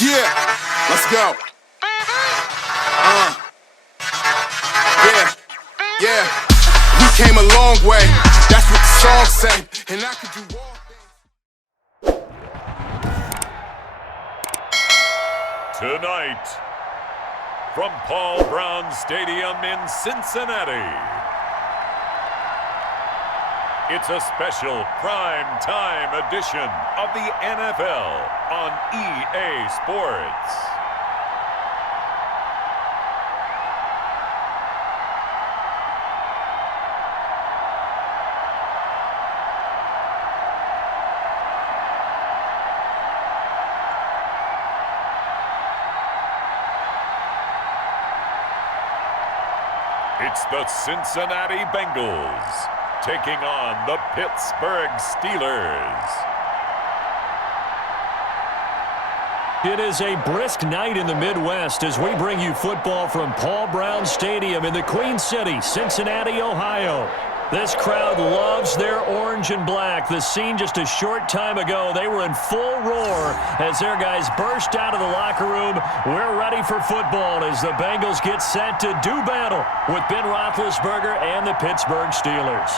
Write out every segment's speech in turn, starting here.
Yeah, let's go. Yeah. We came a long way. That's what the song say. And I could do all things. Tonight, from Paul Brown Stadium in Cincinnati, it's a special prime time edition of the NFL on EA Sports. It's the Cincinnati Bengals taking on the Pittsburgh Steelers. It is a brisk night in the Midwest as we bring you football from Paul Brown Stadium in the Queen City, Cincinnati, Ohio. This crowd loves their orange and black. The scene just a short time ago, they were in full roar as their guys burst out of the locker room. We're ready for football as the Bengals get set to do battle with Ben Roethlisberger and the Pittsburgh Steelers.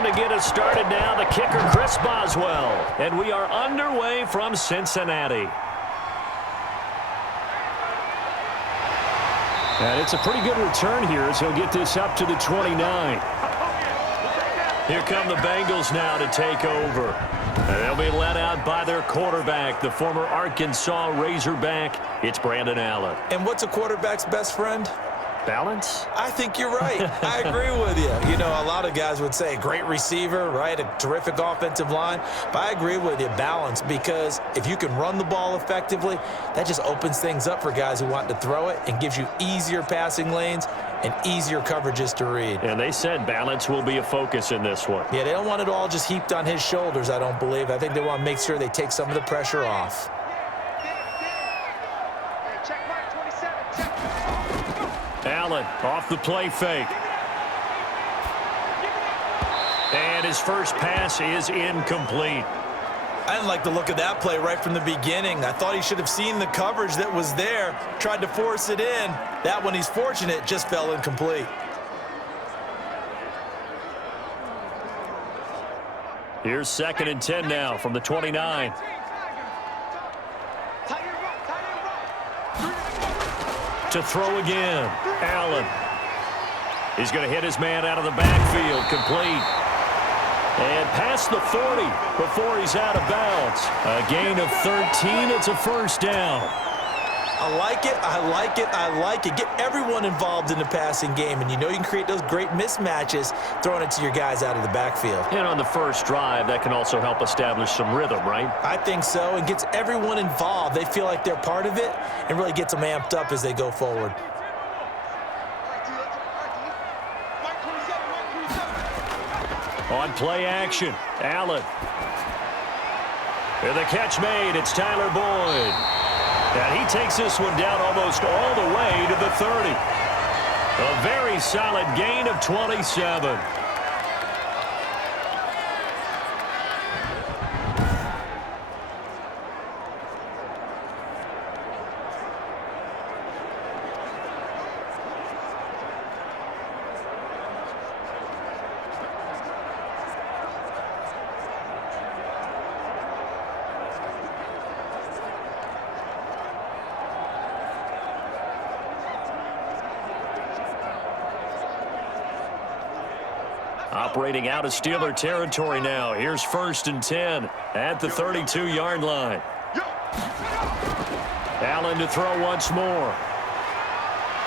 To get us started now, the kicker, Chris Boswell. And we are underway from Cincinnati. And it's a pretty good return here as he'll get this up to the 29. Here come the Bengals now to take over. And they'll be led out by their quarterback, the former Arkansas Razorback. It's Brandon Allen. And what's a quarterback's best friend? Balance? I think you're right. I agree with you. You know, a lot of guys would say great receiver, right? A terrific offensive line. But I agree with you, balance, because if you can run the ball effectively, that just opens things up for guys who want to throw it and gives you easier passing lanes and easier coverages to read. And they said balance will be a focus in this one. Yeah, they don't want it all just heaped on his shoulders, I don't believe. I think they want to make sure they take some of the pressure off. Allen off the play fake. And his first pass is incomplete. I didn't like the look of that play right from the beginning. I thought he should have seen the coverage that was there, tried to force it in. That one, he's fortunate, just fell incomplete. Here's 2nd and 10 now from the 29. To throw again, Allen. He's going to hit his man out of the backfield, complete. And past the 40 before he's out of bounds. A gain of 13, it's a first down. I like it, I like it, I like it. Get everyone involved in the passing game, and you know you can create those great mismatches throwing it to your guys out of the backfield. And on the first drive, that can also help establish some rhythm, right? I think so. It gets everyone involved. They feel like they're part of it and really gets them amped up as they go forward. On play action, Allen. And the catch made, it's Tyler Boyd. And he takes this one down almost all the way to the 30. A very solid gain of 27. Operating out of Steeler territory now. Here's 1st and 10 at the 32-yard line. Allen to throw once more.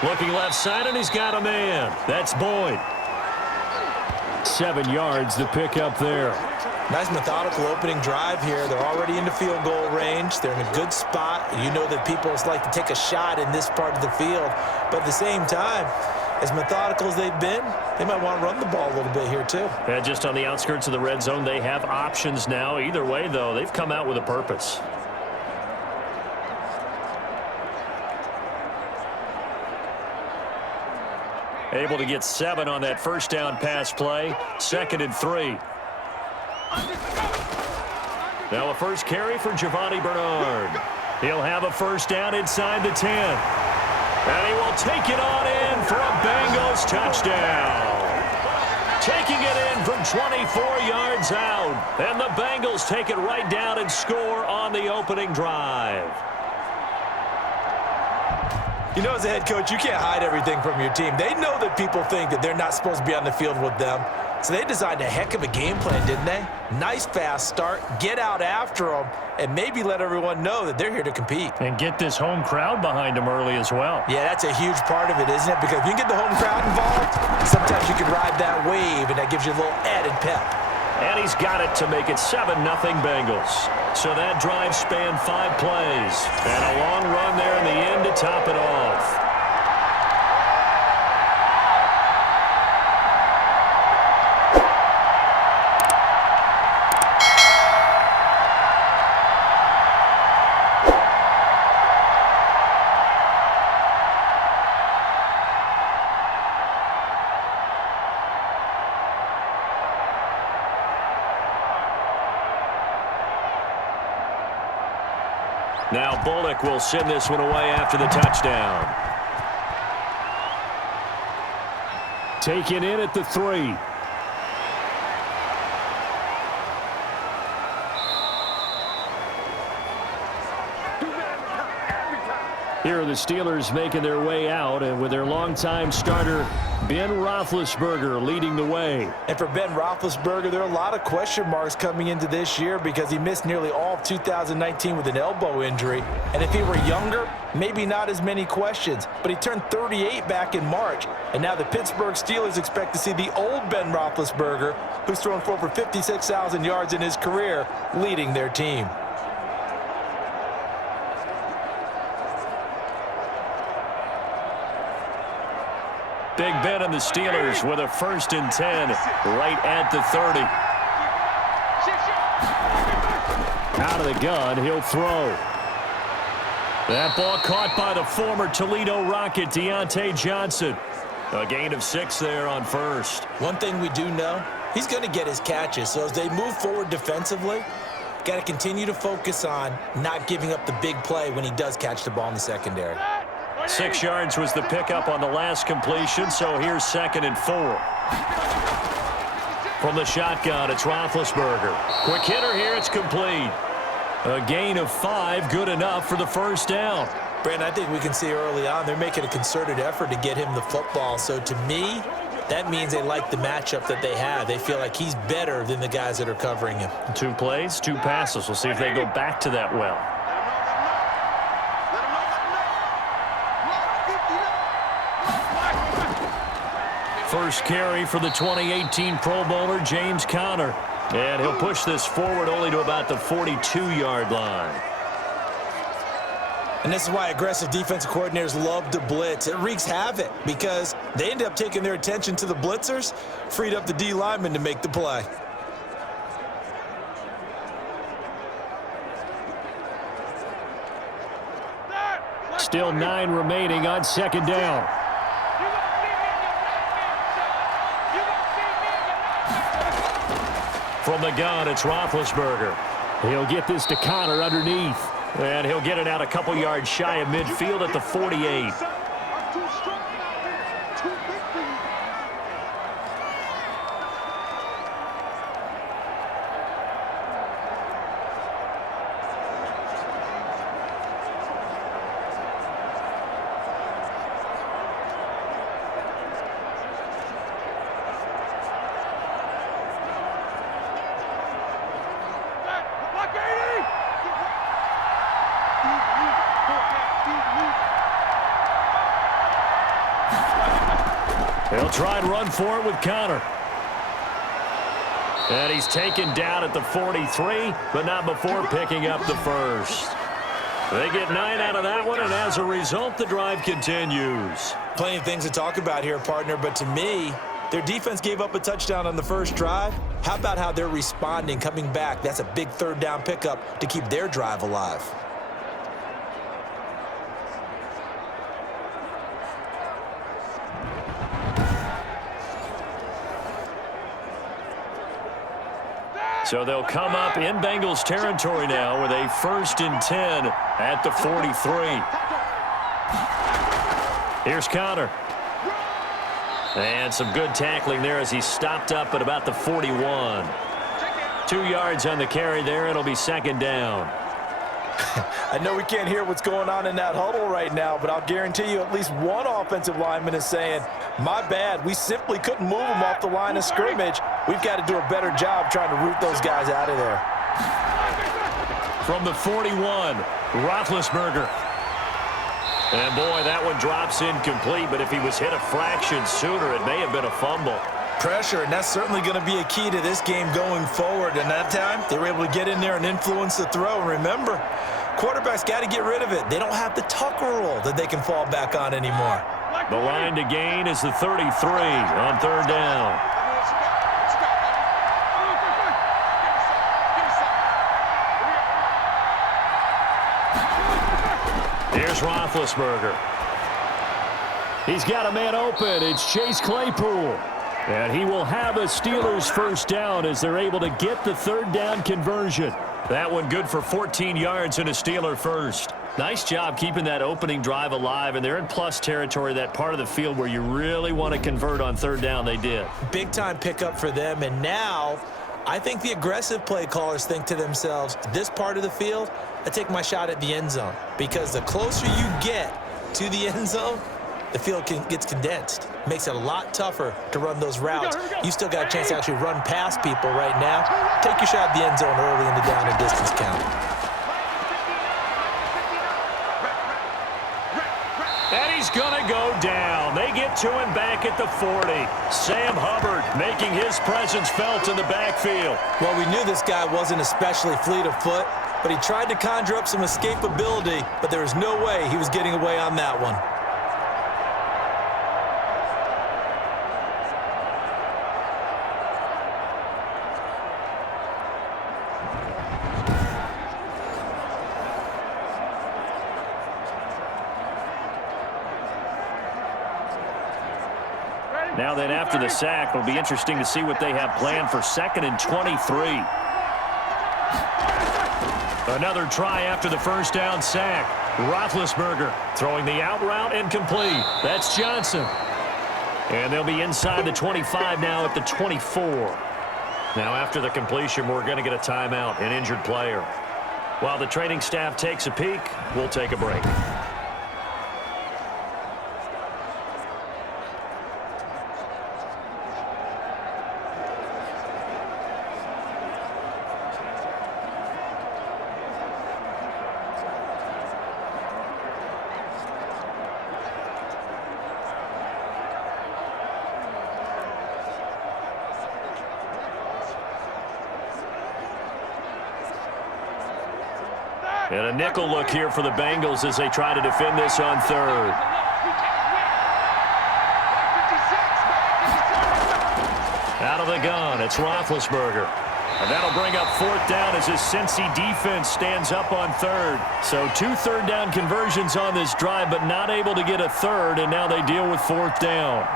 Looking left side, and he's got a man. That's Boyd. 7 yards to pick up there. Nice methodical opening drive here. They're already into field goal range. They're in a good spot. You know that people like to take a shot in this part of the field. But at the same time, as methodical as they've been, they might want to run the ball a little bit here too. Yeah, just on the outskirts of the red zone, they have options now. Either way, though, they've come out with a purpose. Able to get 7 on that first down pass play. 2nd and 3. Now a first carry for Giovanni Bernard. He'll have a first down inside the 10. And he will take it on in for a Bengals touchdown. Taking it in from 24 yards out. And the Bengals take it right down and score on the opening drive. You know, as a head coach, you can't hide everything from your team. They know that people think that they're not supposed to be on the field with them. So they designed a heck of a game plan, didn't they? Nice fast start, get out after them, and maybe let everyone know that they're here to compete. And get this home crowd behind them early as well. Yeah, that's a huge part of it, isn't it? Because if you can get the home crowd involved, sometimes you can ride that wave, and that gives you a little added pep. And he's got it to make it 7-0 Bengals. So that drive spanned 5 plays. And a long run there in the end to top it off. Now Bullock will send this one away after the touchdown. Taken in at the 3. Here are the Steelers making their way out, and with their longtime starter, Ben Roethlisberger, leading the way. And for Ben Roethlisberger, there are a lot of question marks coming into this year because he missed nearly all of 2019 with an elbow injury. And if he were younger, maybe not as many questions. But he turned 38 back in March. And now the Pittsburgh Steelers expect to see the old Ben Roethlisberger, who's thrown for over 56,000 yards in his career, leading their team. Big Ben and the Steelers with a 1st and 10 right at the 30. Out of the gun, he'll throw. That ball caught by the former Toledo Rocket, Deontay Johnson. A gain of 6 there on 1st. One thing we do know, he's going to get his catches. So as they move forward defensively, got to continue to focus on not giving up the big play when he does catch the ball in the secondary. 6 yards was the pickup on the last completion, so here's 2nd and 4. From the shotgun, it's Roethlisberger. Quick hitter here, it's complete. A gain of 5, good enough for the first down. Brandon, I think we can see early on they're making a concerted effort to get him the football. So to me, that means they like the matchup that they have. They feel like he's better than the guys that are covering him. 2 plays, 2 passes. We'll see if they go back to that well. First carry for the 2018 Pro Bowler, James Conner. And he'll push this forward only to about the 42-yard line. And this is why aggressive defensive coordinators love to blitz. It wreaks havoc because they end up taking their attention to the blitzers, freed up the D lineman to make the play. Still 9 remaining on 2nd down. From the gun, it's Roethlisberger. He'll get this to Conner underneath. And he'll get it out a couple yards shy of midfield at the 48. They'll try and run for it with Conner. And he's taken down at the 43, but not before picking up the first. They get 9 out of that one, and as a result, the drive continues. Plenty of things to talk about here, partner, but to me, their defense gave up a touchdown on the first drive. How about how they're responding, coming back? That's a big third down pickup to keep their drive alive. So they'll come up in Bengals territory now with a 1st and 10 at the 43. Here's Connor. And some good tackling there as he stopped up at about the 41. 2 yards on the carry there. It'll be 2nd down. I know we can't hear what's going on in that huddle right now, but I'll guarantee you at least one offensive lineman is saying, my bad, we simply couldn't move them off the line of scrimmage. We've got to do a better job trying to root those guys out of there. From the 41, Roethlisberger. And boy, that one drops incomplete, but if he was hit a fraction sooner, it may have been a fumble. Pressure, and that's certainly going to be a key to this game going forward. And that time, they were able to get in there and influence the throw. And remember, quarterbacks got to get rid of it. They don't have the Tucker rule that they can fall back on anymore. The line to gain is the 33 on 3rd down. Here's Roethlisberger. He's got a man open. It's Chase Claypool. And he will have a Steelers 1st down as they're able to get the 3rd down conversion. That one good for 14 yards and a Steeler first. Nice job keeping that opening drive alive, and they're in plus territory, that part of the field where you really want to convert on 3rd down. They did. Big-time pickup for them, and now I think the aggressive play callers think to themselves, this part of the field, I take my shot at the end zone, because the closer you get to the end zone, the field gets condensed. Makes it a lot tougher to run those routes. You still got a chance to actually run past people right now. Take your shot at the end zone early in the down and distance count. And he's going to go down. They get to him back at the 40. Sam Hubbard making his presence felt in the backfield. Well, we knew this guy wasn't especially fleet of foot, but he tried to conjure up some escapability, but there was no way he was getting away on that one. Now then, after the sack, it'll be interesting to see what they have planned for 2nd and 23. Another try after the 1st down sack. Roethlisberger throwing the out route incomplete. That's Johnson. And they'll be inside the 25 now at the 24. Now after the completion, we're going to get a timeout, an injured player. While the training staff takes a peek, we'll take a break. And a nickel look here for the Bengals as they try to defend this on 3rd. Out of the gun, it's Roethlisberger. And that'll bring up 4th down as his Cincy defense stands up on 3rd. So 2 3rd down conversions on this drive, but not able to get a 3rd, and now they deal with 4th down.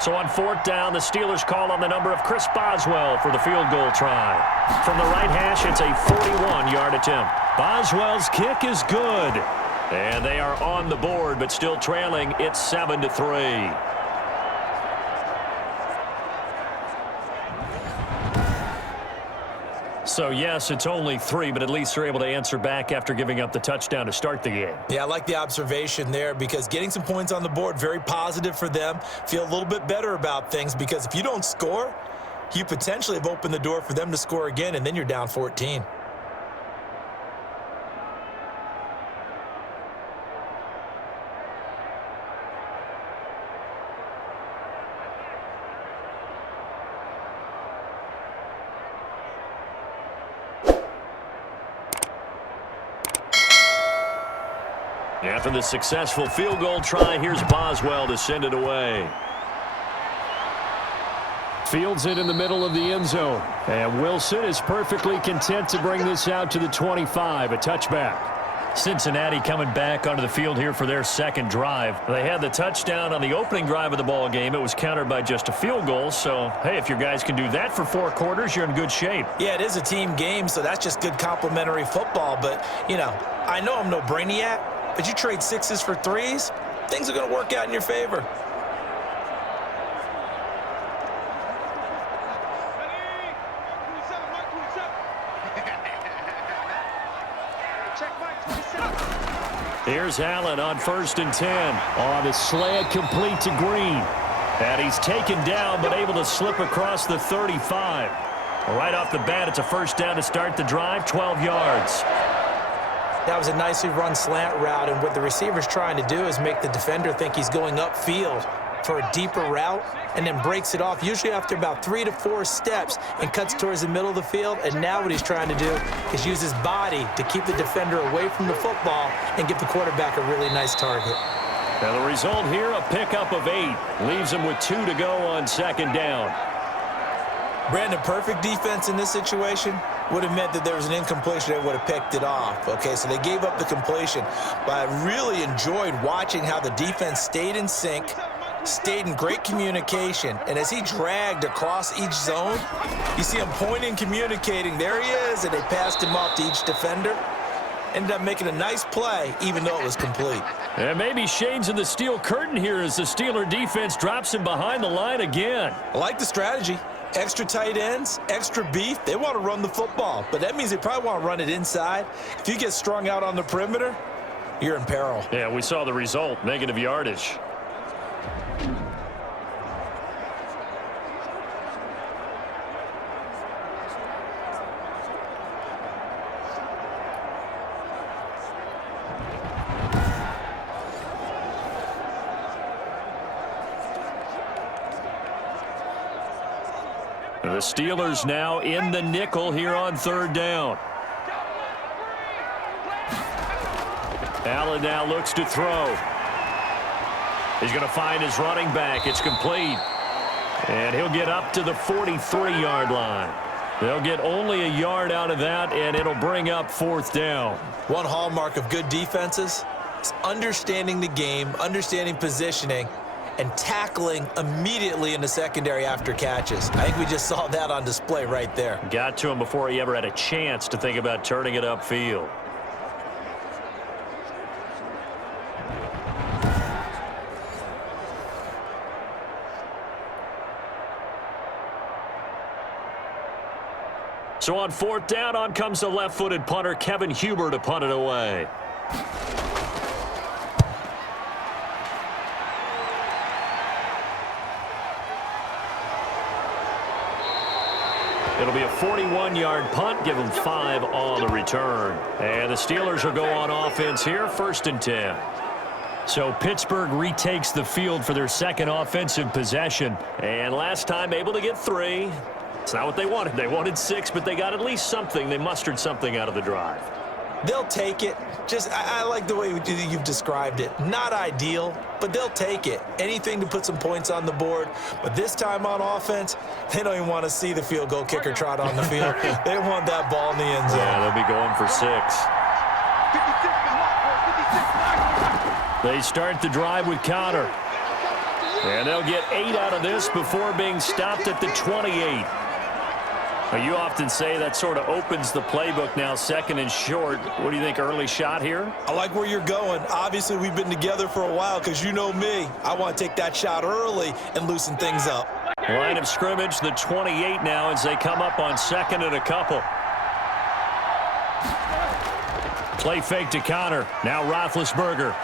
So on 4th down, the Steelers call on the number of Chris Boswell for the field goal try. From the right hash, it's a 41-yard attempt. Boswell's kick is good. And they are on the board, but still trailing. It's 7-3. So, yes, it's only 3, but at least they're able to answer back after giving up the touchdown to start the game. Yeah, I like the observation there because getting some points on the board, very positive for them. Feel a little bit better about things because if you don't score, you potentially have opened the door for them to score again, and then you're down 14. After the successful field goal try, here's Boswell to send it away. Fields it in the middle of the end zone. And Wilson is perfectly content to bring this out to the 25, a touchback. Cincinnati coming back onto the field here for their second drive. They had the touchdown on the opening drive of the ball game. It was countered by just a field goal. So, hey, if your guys can do that for 4 quarters, you're in good shape. Yeah, it is a team game, so that's just good complimentary football. But, you know, I know I'm no brainiac, but you trade 6s for 3s, things are going to work out in your favor. Here's Allen on 1st and 10. On the slant, complete to Green. And he's taken down, but able to slip across the 35. Right off the bat, it's a first down to start the drive, 12 yards. That was a nicely run slant route, and what the receiver's trying to do is make the defender think he's going upfield for a deeper route, and then breaks it off, usually after about 3 to 4 steps, and cuts towards the middle of the field. And now what he's trying to do is use his body to keep the defender away from the football and give the quarterback a really nice target. Now the result here, a pickup of 8. Leaves him with 2 to go on 2nd down. Brandon, perfect defense in this situation would have meant that there was an incompletion. They would have picked it off. Okay, so they gave up the completion. But I really enjoyed watching how the defense stayed in sync, stayed in great communication, and as he dragged across each zone, you see him pointing, communicating. There he is, and they passed him off to each defender. Ended up making a nice play, even though it was complete. And maybe shades of the steel curtain here as the Steeler defense drops him behind the line again. I like the strategy. Extra tight ends, extra beef. They want to run the football, but that means they probably want to run it inside. If you get strung out on the perimeter, you're in peril. Yeah, we saw the result, negative yardage. The Steelers now in the nickel here on 3rd down. Allen now looks to throw. He's going to find his running back. It's complete. And he'll get up to the 43-yard line. They'll get only a yard out of that, and it'll bring up 4th down. One hallmark of good defenses is understanding the game, understanding positioning, and tackling immediately in the secondary after catches. I think we just saw that on display right there. Got to him before he ever had a chance to think about turning it upfield. So on 4th down, on comes the left-footed punter, Kevin Huber, to punt it away. It'll be a 41-yard punt, give them 5 on the return. And the Steelers will go on offense here, 1st and 10. So Pittsburgh retakes the field for their second offensive possession. And last time able to get 3. It's not what they wanted. They wanted 6, but they got at least something. They mustered something out of the drive. They'll take it. I like the way you've described it. Not ideal, but they'll take it. Anything to put some points on the board. But this time on offense, they don't even want to see the field goal kicker trot on the field. They want that ball in the end zone. Yeah, they'll be going for 6. They start the drive with Connor. And they'll get 8 out of this before being stopped at the 28. Now, you often say that sort of opens the playbook now, 2nd and short. What do you think, early shot here? I like where you're going. Obviously, we've been together for a while because you know me. I want to take that shot early and loosen things up. Line of scrimmage, the 28 now as they come up on 2nd and a couple. Play fake to Connor. Now Roethlisberger.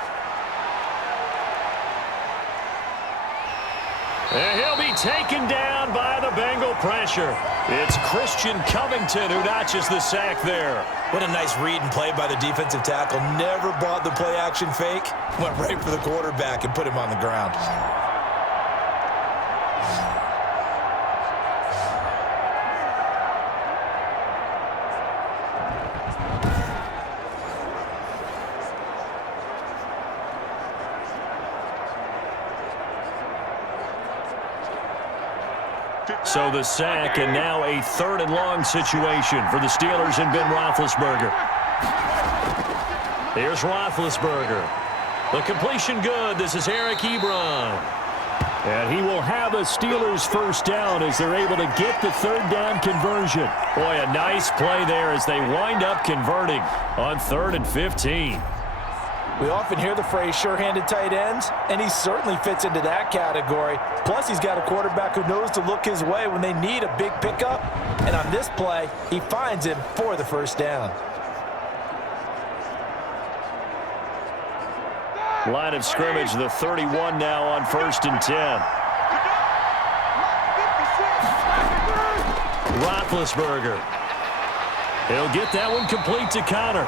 And he'll be taken down by the Bengal pressure. It's Christian Covington who notches the sack there. What a nice read and play by the defensive tackle. Never brought the play-action fake. Went right for the quarterback and put him on the ground. So the sack, and now a 3rd and long situation for the Steelers and Ben Roethlisberger. Here's Roethlisberger. The completion good. This is Eric Ebron. And he will have a Steelers first down as they're able to get the 3rd down conversion. Boy, a nice play there as they wind up converting on 3rd and 15. We often hear the phrase sure-handed tight ends, and he certainly fits into that category. Plus, he's got a quarterback who knows to look his way when they need a big pickup. And on this play, he finds him for the first down. Line of scrimmage, the 31 now on 1st and 10. Roethlisberger. He'll get that one complete to Connor.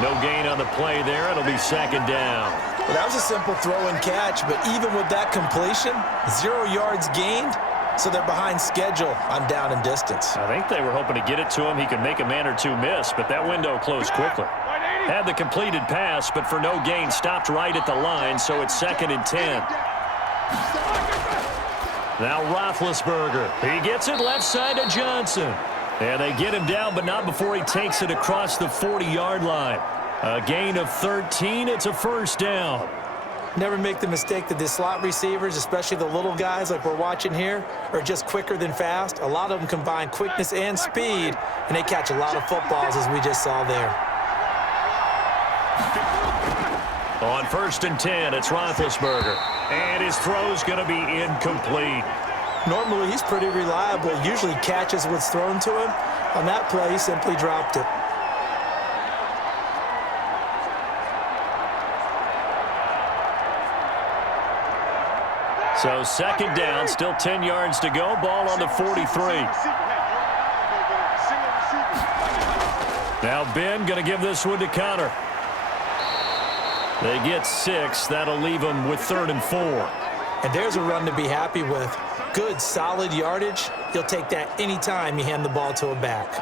No gain on the play there. It'll be 2nd down. Well, that was a simple throw and catch, but even with that completion, 0 yards gained, so they're behind schedule on down and distance. I think they were hoping to get it to him. He could make a man or two miss, but that window closed quickly. Had the completed pass, but for no gain, stopped right at the line, so it's 2nd and 10. Now Roethlisberger. He gets it left side to Johnson. And they get him down, but not before he takes it across the 40-yard line. A gain of 13. It's a first down. Never make the mistake that the slot receivers, especially the little guys like we're watching here, are just quicker than fast. A lot of them combine quickness and speed, and they catch a lot of footballs, as we just saw there. On 1st and 10, it's Roethlisberger. And his throw's going to be incomplete. Normally, he's pretty reliable. Usually catches what's thrown to him. On that play, he simply dropped it. So 2nd down, still 10 yards to go. Ball on the 43. Now Ben going to give this one to Connor. They get 6. That'll leave them with 3rd and 4. And there's a run to be happy with. Good, solid yardage. You'll take that anytime you hand the ball to a back.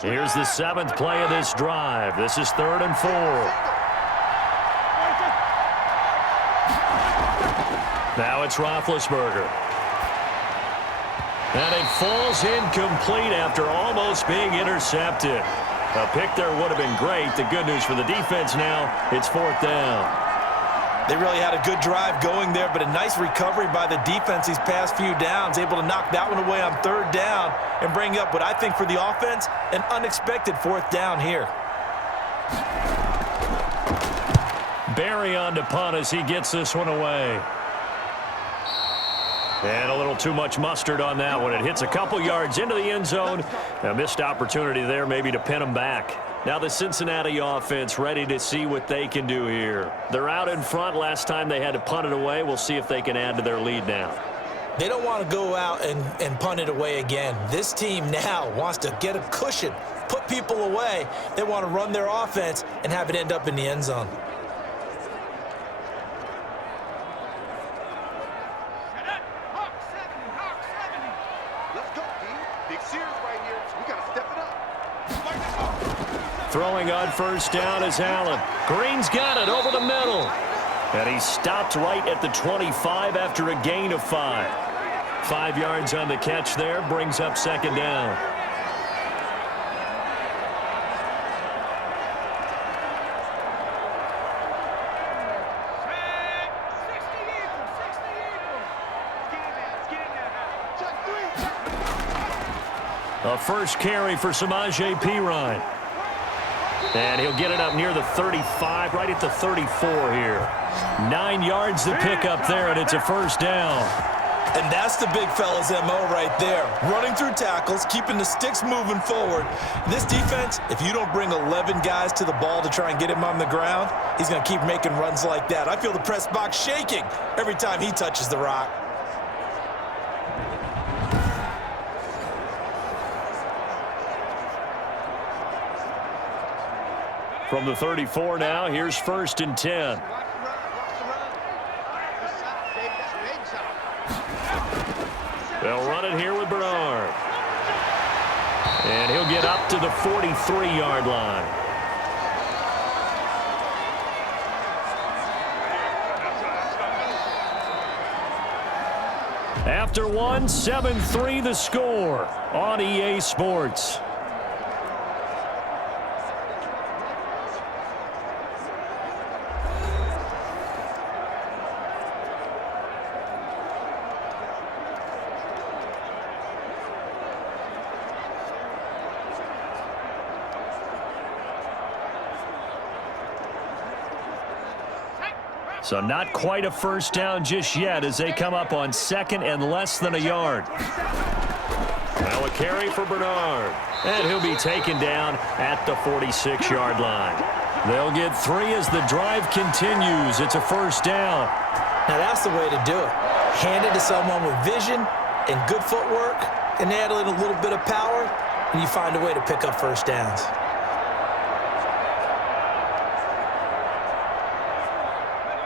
Here's the 7th play of this drive. This is 3rd and 4. Now it's Roethlisberger. And it falls incomplete after almost being intercepted. A pick there would have been great. The good news for the defense now, it's 4th down. They really had a good drive going there, but a nice recovery by the defense these past few downs, able to knock that one away on 3rd down and bring up what I think for the offense, an unexpected 4th down here. Barry on to punt as he gets this one away. And a little too much mustard on that one. It hits a couple yards into the end zone. A missed opportunity there maybe to pin them back. Now the Cincinnati offense ready to see what they can do here. They're out in front. Last time they had to punt it away. We'll see if they can add to their lead now. They don't want to go out and punt it away again. This team now wants to get a cushion, put people away. They want to run their offense and have it end up in the end zone. Throwing on 1st down is Allen. Green's got it over the middle. And he stopped right at the 25 after a gain of 5. 5 yards on the catch there, brings up 2nd down. A first carry for Samaje Perine. And he'll get it up near the 35, right at the 34 here. 9 yards to pick up there, and it's a first down. And that's the big fella's MO right there. Running through tackles, keeping the sticks moving forward. This defense, if you don't bring 11 guys to the ball to try and get him on the ground, he's going to keep making runs like that. I feel the press box shaking every time he touches the rock. From the 34 now, here's 1st and 10. They'll run it here with Bernard. And he'll get up to the 43-yard line. After one, 7-3 the score on EA Sports. So not quite a first down just yet as they come up on second and less than a yard. Now a carry for Bernard. And he'll be taken down at the 46-yard line. They'll get 3 as the drive continues. It's a first down. Now that's the way to do it. Hand it to someone with vision and good footwork, and add in a little bit of power, and you find a way to pick up first downs.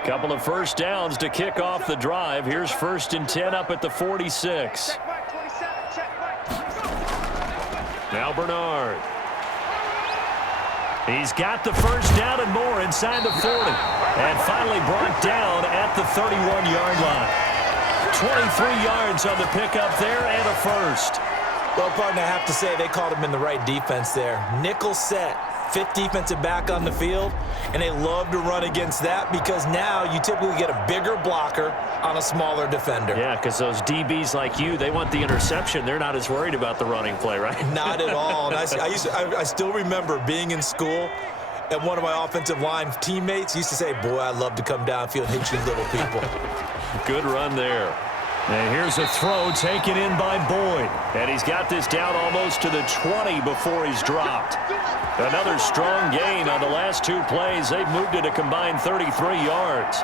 Couple of first downs to kick off the drive. Here's 1st and 10 up at the 46. Now Bernard. He's got the first down and more inside the 40. And finally brought down at the 31-yard line. 23 yards on the pickup there and a first. Well, partner, I have to say they called him in the right defense there. Nickel set. 5th defensive back on the field, and they love to run against that because now you typically get a bigger blocker on a smaller defender. Yeah, because those DBs like you, they want the interception. They're not as worried about the running play, right? Not at all. And I still remember being in school, and one of my offensive line teammates used to say, boy, I'd love to come downfield and hit you little people. Good run there. And here's a throw taken in by Boyd. And he's got this down almost to the 20 before he's dropped. Another strong gain on the last 2 plays. They've moved it a combined 33 yards.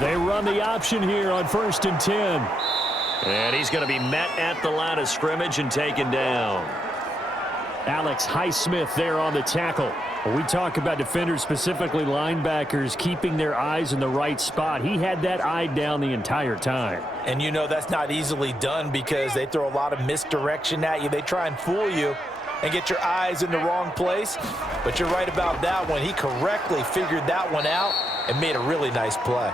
They run the option here on 1st and 10. And he's going to be met at the line of scrimmage and taken down. Alex Highsmith there on the tackle. When we talk about defenders, specifically linebackers, keeping their eyes in the right spot, he had that eye down the entire time. And you know that's not easily done because they throw a lot of misdirection at you. They try and fool you and get your eyes in the wrong place. But you're right about that one. He correctly figured that one out and made a really nice play.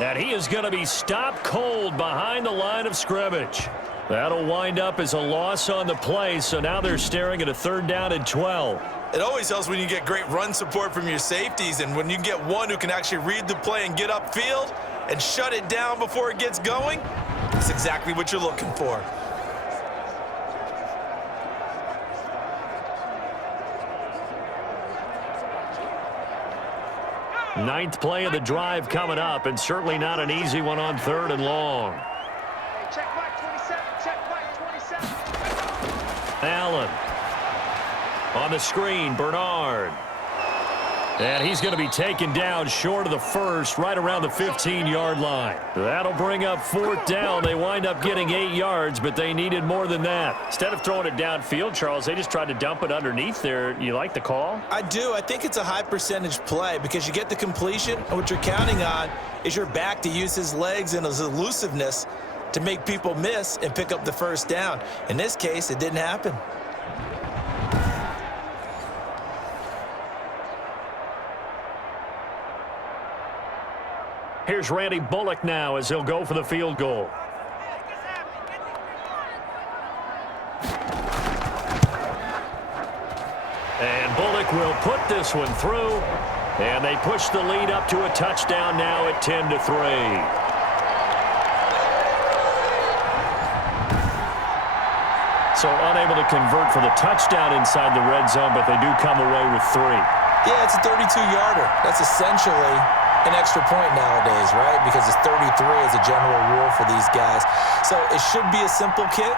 And he is going to be stopped cold behind the line of scrimmage. That'll wind up as a loss on the play, so now they're staring at a 3rd down and 12. It always helps when you get great run support from your safeties, and when you get one who can actually read the play and get upfield and shut it down before it gets going, that's exactly what you're looking for. Ninth play of the drive coming up, and certainly not an easy one on 3rd and long. Check Mike 27, check Mike 27. Allen. On the screen, Bernard. And he's going to be taken down short of the 1st, right around the 15-yard line. That'll bring up 4th down. They wind up getting 8 yards, but they needed more than that. Instead of throwing it downfield, Charles, they just tried to dump it underneath there. You like the call? I do. I think it's a high percentage play because you get the completion, and what you're counting on is your back to use his legs and his elusiveness to make people miss and pick up the 1st down. In this case, it didn't happen. Here's Randy Bullock now as he'll go for the field goal. And Bullock will put this one through. And they push the lead up to a touchdown now at 10-3. So unable to convert for the touchdown inside the red zone, but they do come away with 3. Yeah, it's a 32-yarder. That's essentially an extra point nowadays, right? Because it's 33 as a general rule for these guys. So it should be a simple kick.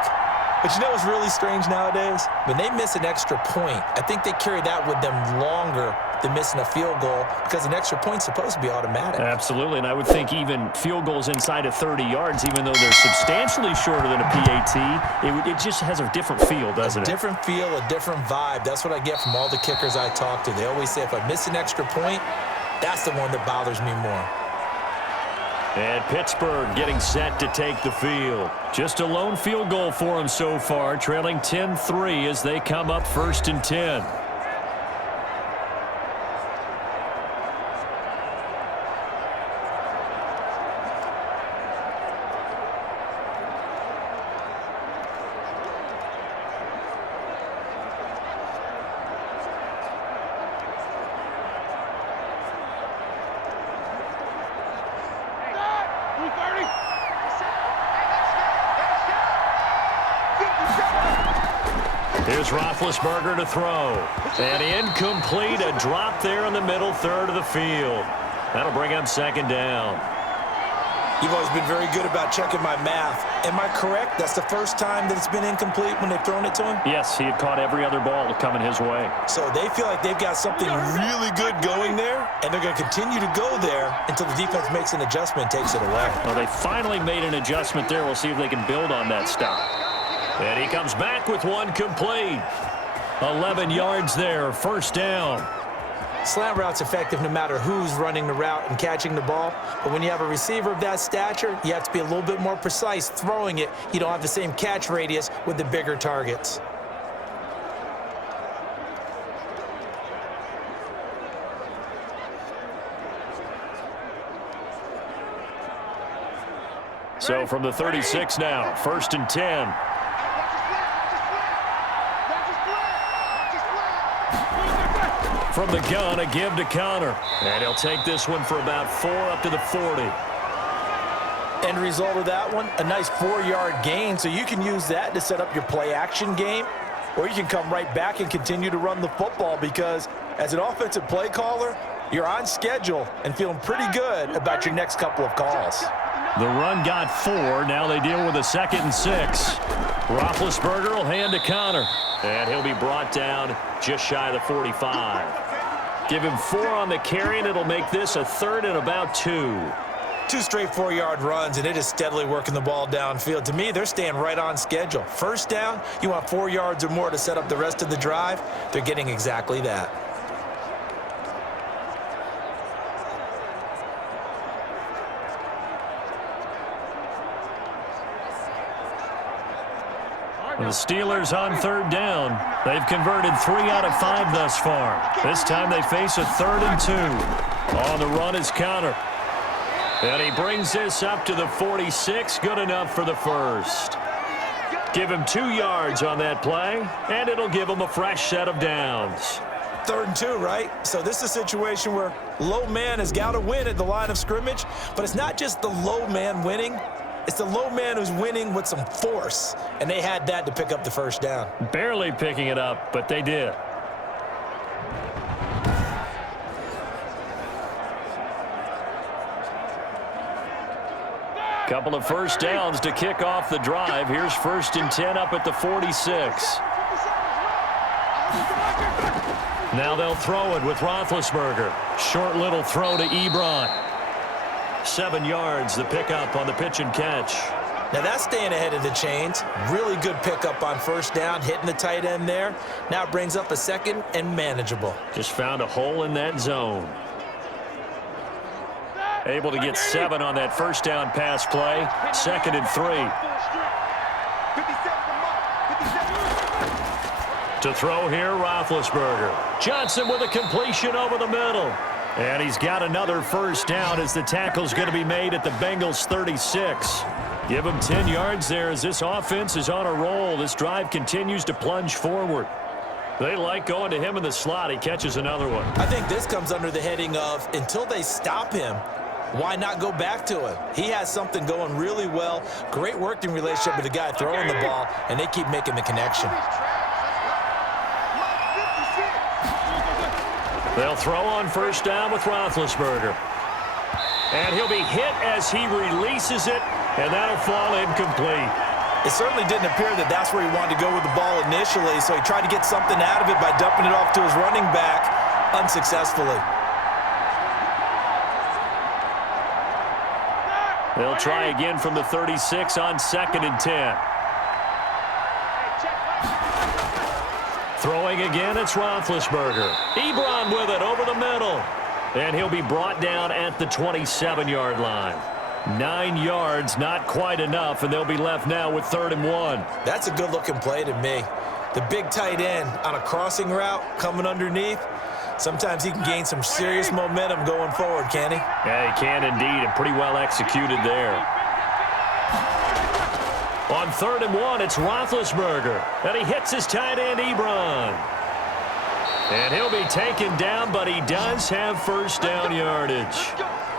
But you know what's really strange nowadays? When they miss an extra point, I think they carry that with them longer than missing a field goal because an extra point's supposed to be automatic. Absolutely, and I would think even field goals inside of 30 yards, even though they're substantially shorter than a PAT, it just has a different feel, doesn't it? A different feel, a different vibe. That's what I get from all the kickers I talk to. They always say if I miss an extra point, that's the one that bothers me more. And Pittsburgh getting set to take the field. Just a lone field goal for them so far, trailing 10-3 as they come up 1st and 10. Here's Roethlisberger to throw. And incomplete, a drop there in the middle third of the field. That'll bring up 2nd down. You've always been very good about checking my math. Am I correct? That's the first time that it's been incomplete when they've thrown it to him? Yes, he had caught every other ball coming his way. So they feel like they've got something really good going there, and they're going to continue to go there until the defense makes an adjustment and takes it away. Well, they finally made an adjustment there. We'll see if they can build on that stop. And he comes back with one complete. 11 yards there, 1st down. Slant route's effective no matter who's running the route and catching the ball. But when you have a receiver of that stature, you have to be a little bit more precise throwing it. You don't have the same catch radius with the bigger targets. So from the 36 now, 1st and 10. From the gun, a give to Connor. And he'll take this one for about 4 up to the 40. End result of that one, a nice 4-yard gain. So you can use that to set up your play-action game, or you can come right back and continue to run the football because as an offensive play caller, you're on schedule and feeling pretty good about your next couple of calls. The run got 4. Now they deal with a 2nd and 6. Roethlisberger will hand to Connor. And he'll be brought down just shy of the 45. Give him 4 on the carry, and it'll make this a 3rd and about 2. 2 straight 4-yard runs, and it is steadily working the ball downfield. To me, they're staying right on schedule. 1st down, you want 4 yards or more to set up the rest of the drive. They're getting exactly that. The Steelers on 3rd down. They've converted 3 out of 5 thus far. This time they face a 3rd and 2. On the run is Connor. And he brings this up to the 46. Good enough for the 1st. Give him 2 yards on that play, and it'll give him a fresh set of downs. 3rd and 2, right? So this is a situation where low man has got to win at the line of scrimmage, but it's not just the low man winning. It's the low man who's winning with some force, and they had that to pick up the 1st down. Barely picking it up, but they did. Couple of 1st downs to kick off the drive. Here's 1st and 10 up at the 46. Now they'll throw it with Roethlisberger. Short little throw to Ebron. 7 yards, the pickup on the pitch and catch. Now that's staying ahead of the chains. Really good pickup on 1st down, hitting the tight end there. Now it brings up a 2nd and manageable. Just found a hole in that zone. Able to get 7 on that 1st down pass play. 2nd and 3. To throw here, Roethlisberger. Johnson with a completion over the middle. And he's got another 1st down as the tackle's going to be made at the Bengals 36. Give him 10 yards there as this offense is on a roll. This drive continues to plunge forward. They like going to him in the slot. He catches another one. I think this comes under the heading of until they stop him, why not go back to him? He has something going really well. Great working relationship with the guy throwing the ball, and they keep making the connection. They'll throw on 1st down with Roethlisberger. And he'll be hit as he releases it, and that'll fall incomplete. It certainly didn't appear that that's where he wanted to go with the ball initially, so he tried to get something out of it by dumping it off to his running back unsuccessfully. They'll try again from the 36 on 2nd and 10. Throwing again, it's Roethlisberger. Ebron with it over the middle. And he'll be brought down at the 27-yard line. 9 yards, not quite enough, and they'll be left now with 3rd and 1. That's a good-looking play to me. The big tight end on a crossing route coming underneath. Sometimes he can gain some serious momentum going forward, can he? Yeah, he can indeed, and pretty well executed there. On 3rd and 1, it's Roethlisberger, and he hits his tight end, Ebron. And he'll be taken down, but he does have first down yardage.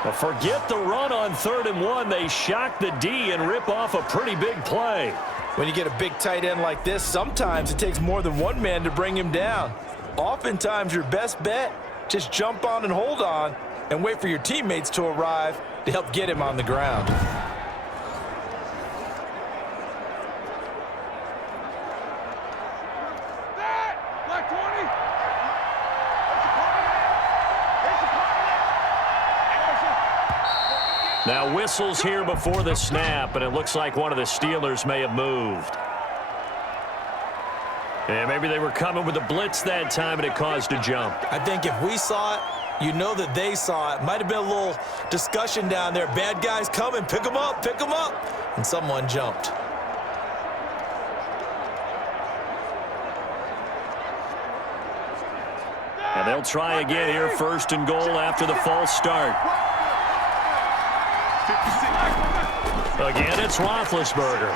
Well, forget the run on 3rd and 1. They shock the D and rip off a pretty big play. When you get a big tight end like this, sometimes it takes more than one man to bring him down. Oftentimes, your best bet, just jump on and hold on and wait for your teammates to arrive to help get him on the ground. Now whistles here before the snap, and it looks like one of the Steelers may have moved. Yeah, maybe they were coming with a blitz that time, and it caused a jump. I think if we saw it, you know that they saw it. Might have been a little discussion down there. Bad guys coming, pick them up, and someone jumped. And they'll try again here, 1st and goal after the false start. Again, it's Roethlisberger.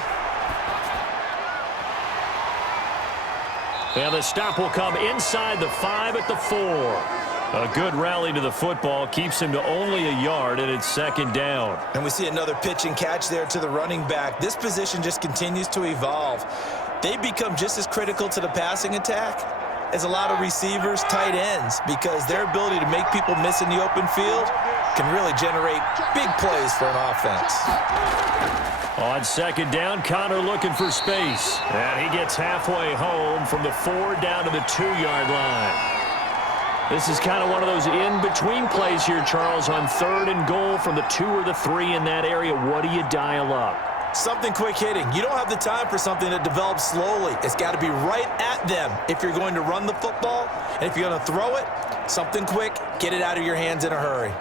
And the stop will come inside the 5 at the 4. A good rally to the football keeps him to only a yard, and it's 2nd down. And we see another pitch and catch there to the running back. This position just continues to evolve. They become just as critical to the passing attack as a lot of receivers, tight ends, because their ability to make people miss in the open field can really generate big plays for an offense. On 2nd down, Connor looking for space. And he gets halfway home from the 4 down to the 2-yard line. This is kind of one of those in-between plays here, Charles, on 3rd and goal from the 2 or the 3 in that area. What do you dial up? Something quick hitting. You don't have the time for something that develops slowly. It's got to be right at them if you're going to run the football. And if you're going to throw it, something quick, get it out of your hands in a hurry.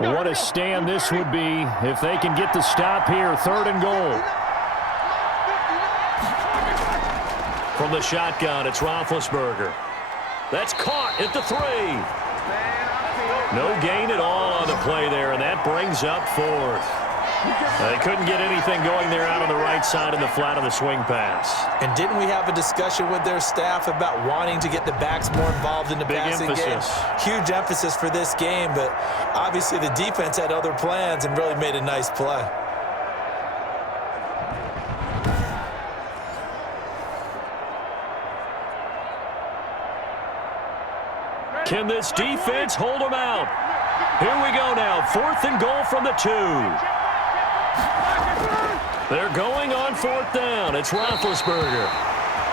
What a stand this would be if they can get the stop here. 3rd and goal. From the shotgun, it's Roethlisberger. That's caught at the 3. No gain at all on the play there, and that brings up 4th. They couldn't get anything going there out on the right side of the flat of the swing pass. And didn't we have a discussion with their staff about wanting to get the backs more involved in the passing game? Huge emphasis for this game, but obviously the defense had other plans and really made a nice play. Can this defense hold them out? Here we go now. 4th and goal from the 2. They're going on 4th down. It's Roethlisberger.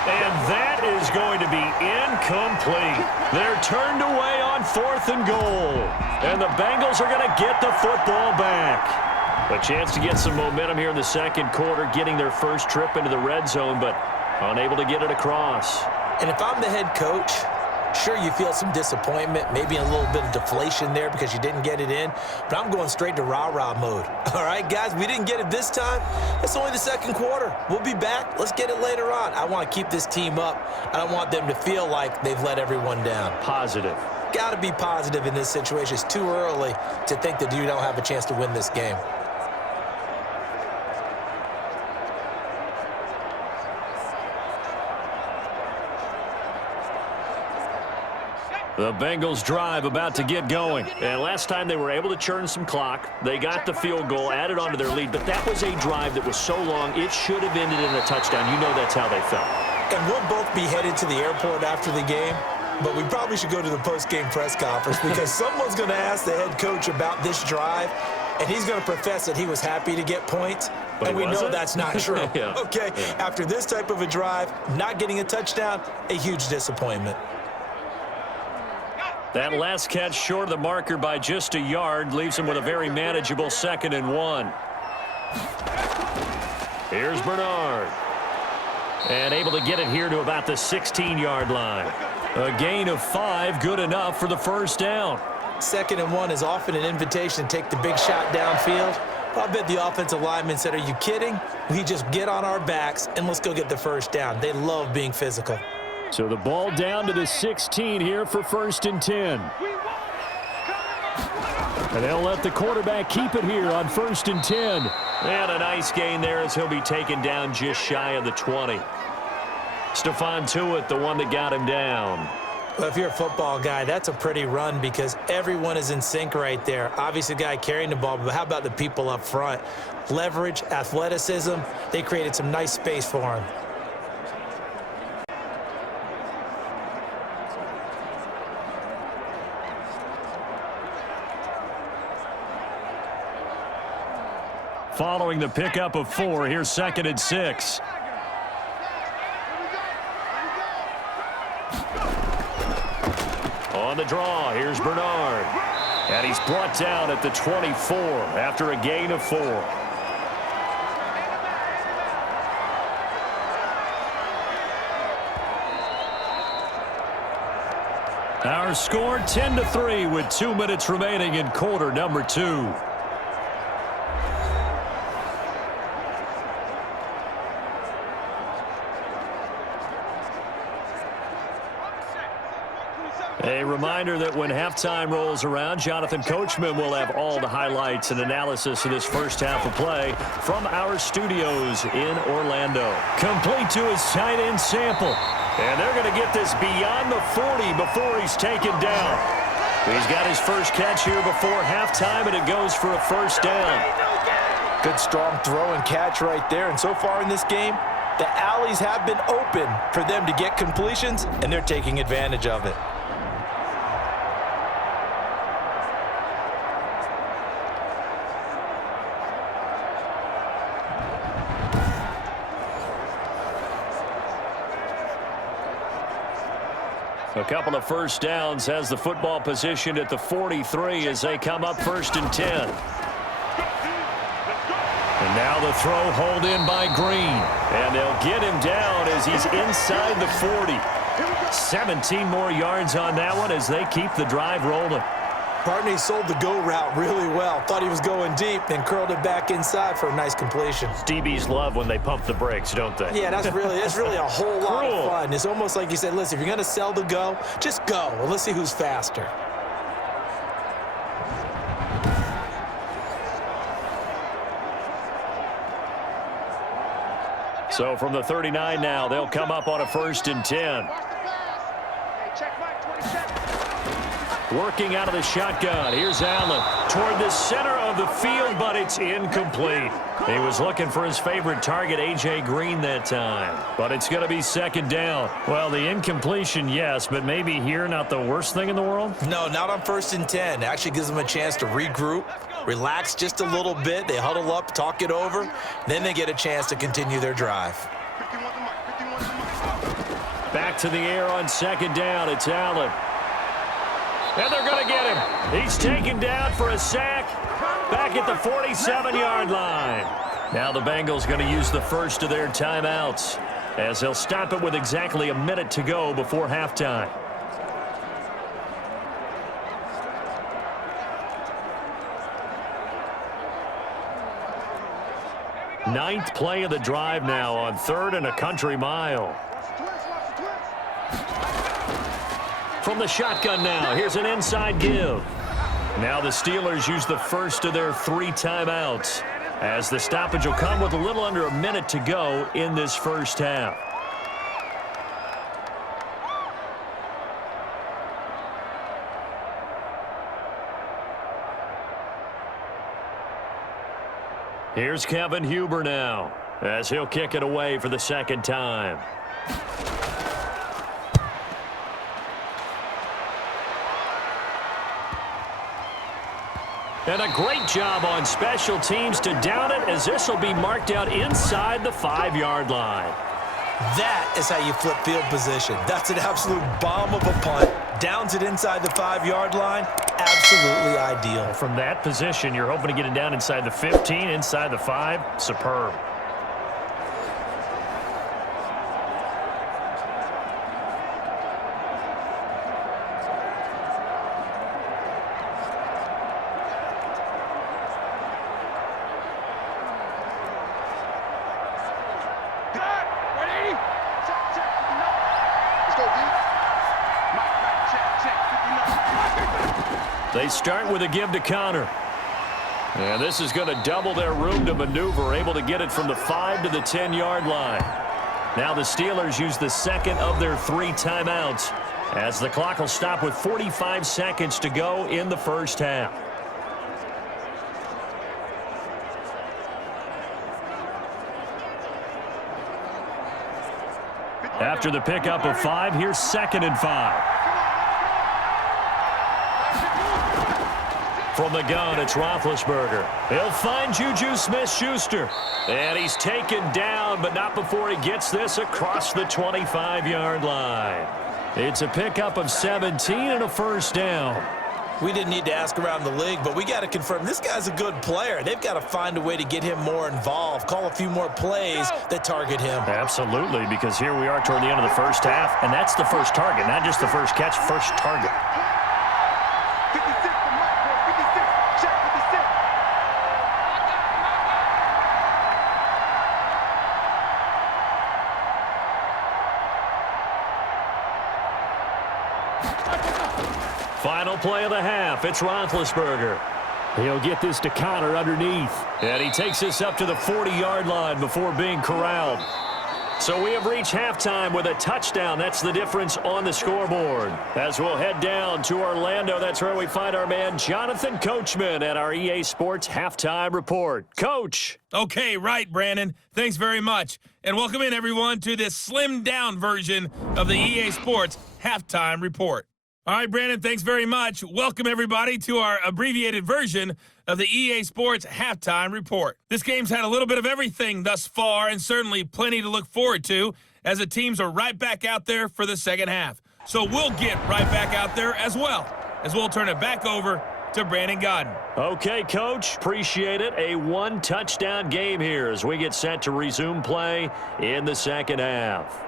And that is going to be incomplete. They're turned away on 4th and goal. And the Bengals are going to get the football back. A chance to get some momentum here in the 2nd quarter, getting their first trip into the red zone, but unable to get it across. And if I'm the head coach, sure, you feel some disappointment, maybe a little bit of deflation there because you didn't get it in, but I'm going straight to rah-rah mode. All right, guys, we didn't get it this time. It's only the 2nd quarter. We'll be back. Let's get it later on. I want to keep this team up. I don't want them to feel like they've let everyone down. Positive. Got to be positive in this situation. It's too early to think that you don't have a chance to win this game. The Bengals drive about to get going. And last time they were able to churn some clock. They got the field goal, added on to their lead. But that was a drive that was so long, it should have ended in a touchdown. You know that's how they felt. And we'll both be headed to the airport after the game. But we probably should go to the post-game press conference because someone's going to ask the head coach about this drive. And he's going to profess that he was happy to get points. But and we know that's not true. Yeah. Okay, yeah. After this type of a drive, not getting a touchdown, a huge disappointment. That last catch short of the marker by just a yard leaves him with a very manageable 2nd and 1. Here's Bernard. And able to get it here to about the 16-yard line. A gain of 5, good enough for the first down. 2nd and 1 is often an invitation to take the big shot downfield. I bet the offensive lineman said, are you kidding? We just get on our backs and let's go get the first down. They love being physical. So the ball down to the 16 here for 1st and 10. And they'll let the quarterback keep it here on 1st and 10. And a nice gain there as he'll be taken down just shy of the 20. Stephon Tuitt, the one that got him down. Well, if you're a football guy, that's a pretty run because everyone is in sync right there. Obviously, the guy carrying the ball, but how about the people up front? Leverage, athleticism, they created some nice space for him. Following the pickup of 4, here's 2nd and 6. On the draw, here's Bernard. And he's brought down at the 24 after a gain of 4. Our score 10-3 with 2 minutes remaining in quarter number 2. A reminder that when halftime rolls around, Jonathan Coachman will have all the highlights and analysis of this first half of play from our studios in Orlando. Complete to his tight end sample. And they're going to get this beyond the 40 before he's taken down. He's got his first catch here before halftime, and it goes for a first down. Good strong throw and catch right there. And so far in this game, the alleys have been open for them to get completions, and they're taking advantage of it. A couple of first downs has the football positioned at the 43 as they come up 1st and 10. And now the throw hauled in by Green. And they'll get him down as he's inside the 40. 17 more yards on that one as they keep the drive rolling. Partney sold the go route really well. Thought he was going deep, then curled it back inside for a nice completion. DBs love when they pump the brakes, don't they? Yeah, that's really a whole lot of fun. It's almost like you said, listen, if you're going to sell the go, just go. Well, let's see who's faster. So from the 39 now, they'll come up on a 1st and 10. Working out of the shotgun. Here's Allen toward the center of the field, but it's incomplete. He was looking for his favorite target, A.J. Green, that time. But it's going to be 2nd down. Well, the incompletion, yes, but maybe here not the worst thing in the world? No, not on 1st and 10. It actually gives them a chance to regroup, relax just a little bit. They huddle up, talk it over. Then they get a chance to continue their drive. Back to the air on 2nd down. It's Allen. And they're going to get him. He's taken down for a sack back at the 47-yard line. Now the Bengals going to use the first of their timeouts as they'll stop it with exactly a minute to go before halftime. Ninth play of the drive now on 3rd and a country mile. From the shotgun now, here's an inside give. Now the Steelers use the first of their 3 timeouts as the stoppage will come with a little under a minute to go in this first half. Here's Kevin Huber now as he'll kick it away for the 2nd time. And a great job on special teams to down it as this will be marked out inside the 5-yard line. That is how you flip field position. That's an absolute bomb of a punt. Downs it inside the 5-yard line. Absolutely ideal. From that position, you're hoping to get it down inside the 15, inside the 5. Superb. They start with a give to Connor. And this is going to double their room to maneuver, able to get it from the 5 to the 10-yard line. Now the Steelers use the second of their 3 timeouts as the clock will stop with 45 seconds to go in the first half. After the pickup of 5, here's 2nd and 5. From the gun, it's Roethlisberger. He'll find Juju Smith-Schuster. And he's taken down, but not before he gets this across the 25-yard line. It's a pickup of 17 and a first down. We didn't need to ask around the league, but we got to confirm this guy's a good player. They've got to find a way to get him more involved, call a few more plays that target him. Absolutely, because here we are toward the end of the first half, and that's the first target, not just the first catch, first target. 56 for Mike, boy. 56. Check 56. Final play of the half, it's Roethlisberger. He'll get this to Connor underneath. And he takes this up to the 40-yard line before being corralled. So we have reached halftime with a touchdown. That's the difference on the scoreboard. As we'll head down to Orlando, that's where we find our man Jonathan Coachman at our EA Sports Halftime Report. Coach. Okay, right, Brandon. Thanks very much. And welcome in, everyone, to this slimmed-down version of the EA Sports Halftime Report. All right, Brandon, thanks very much. Welcome, everybody, to our abbreviated version of the EA Sports Halftime Report. This game's had a little bit of everything thus far, and certainly plenty to look forward to, as the teams are right back out there for the second half. So we'll get right back out there as well, as we'll turn it back over to Brandon Godden. Okay, Coach, appreciate it. A one-touchdown game here as we get set to resume play in the second half.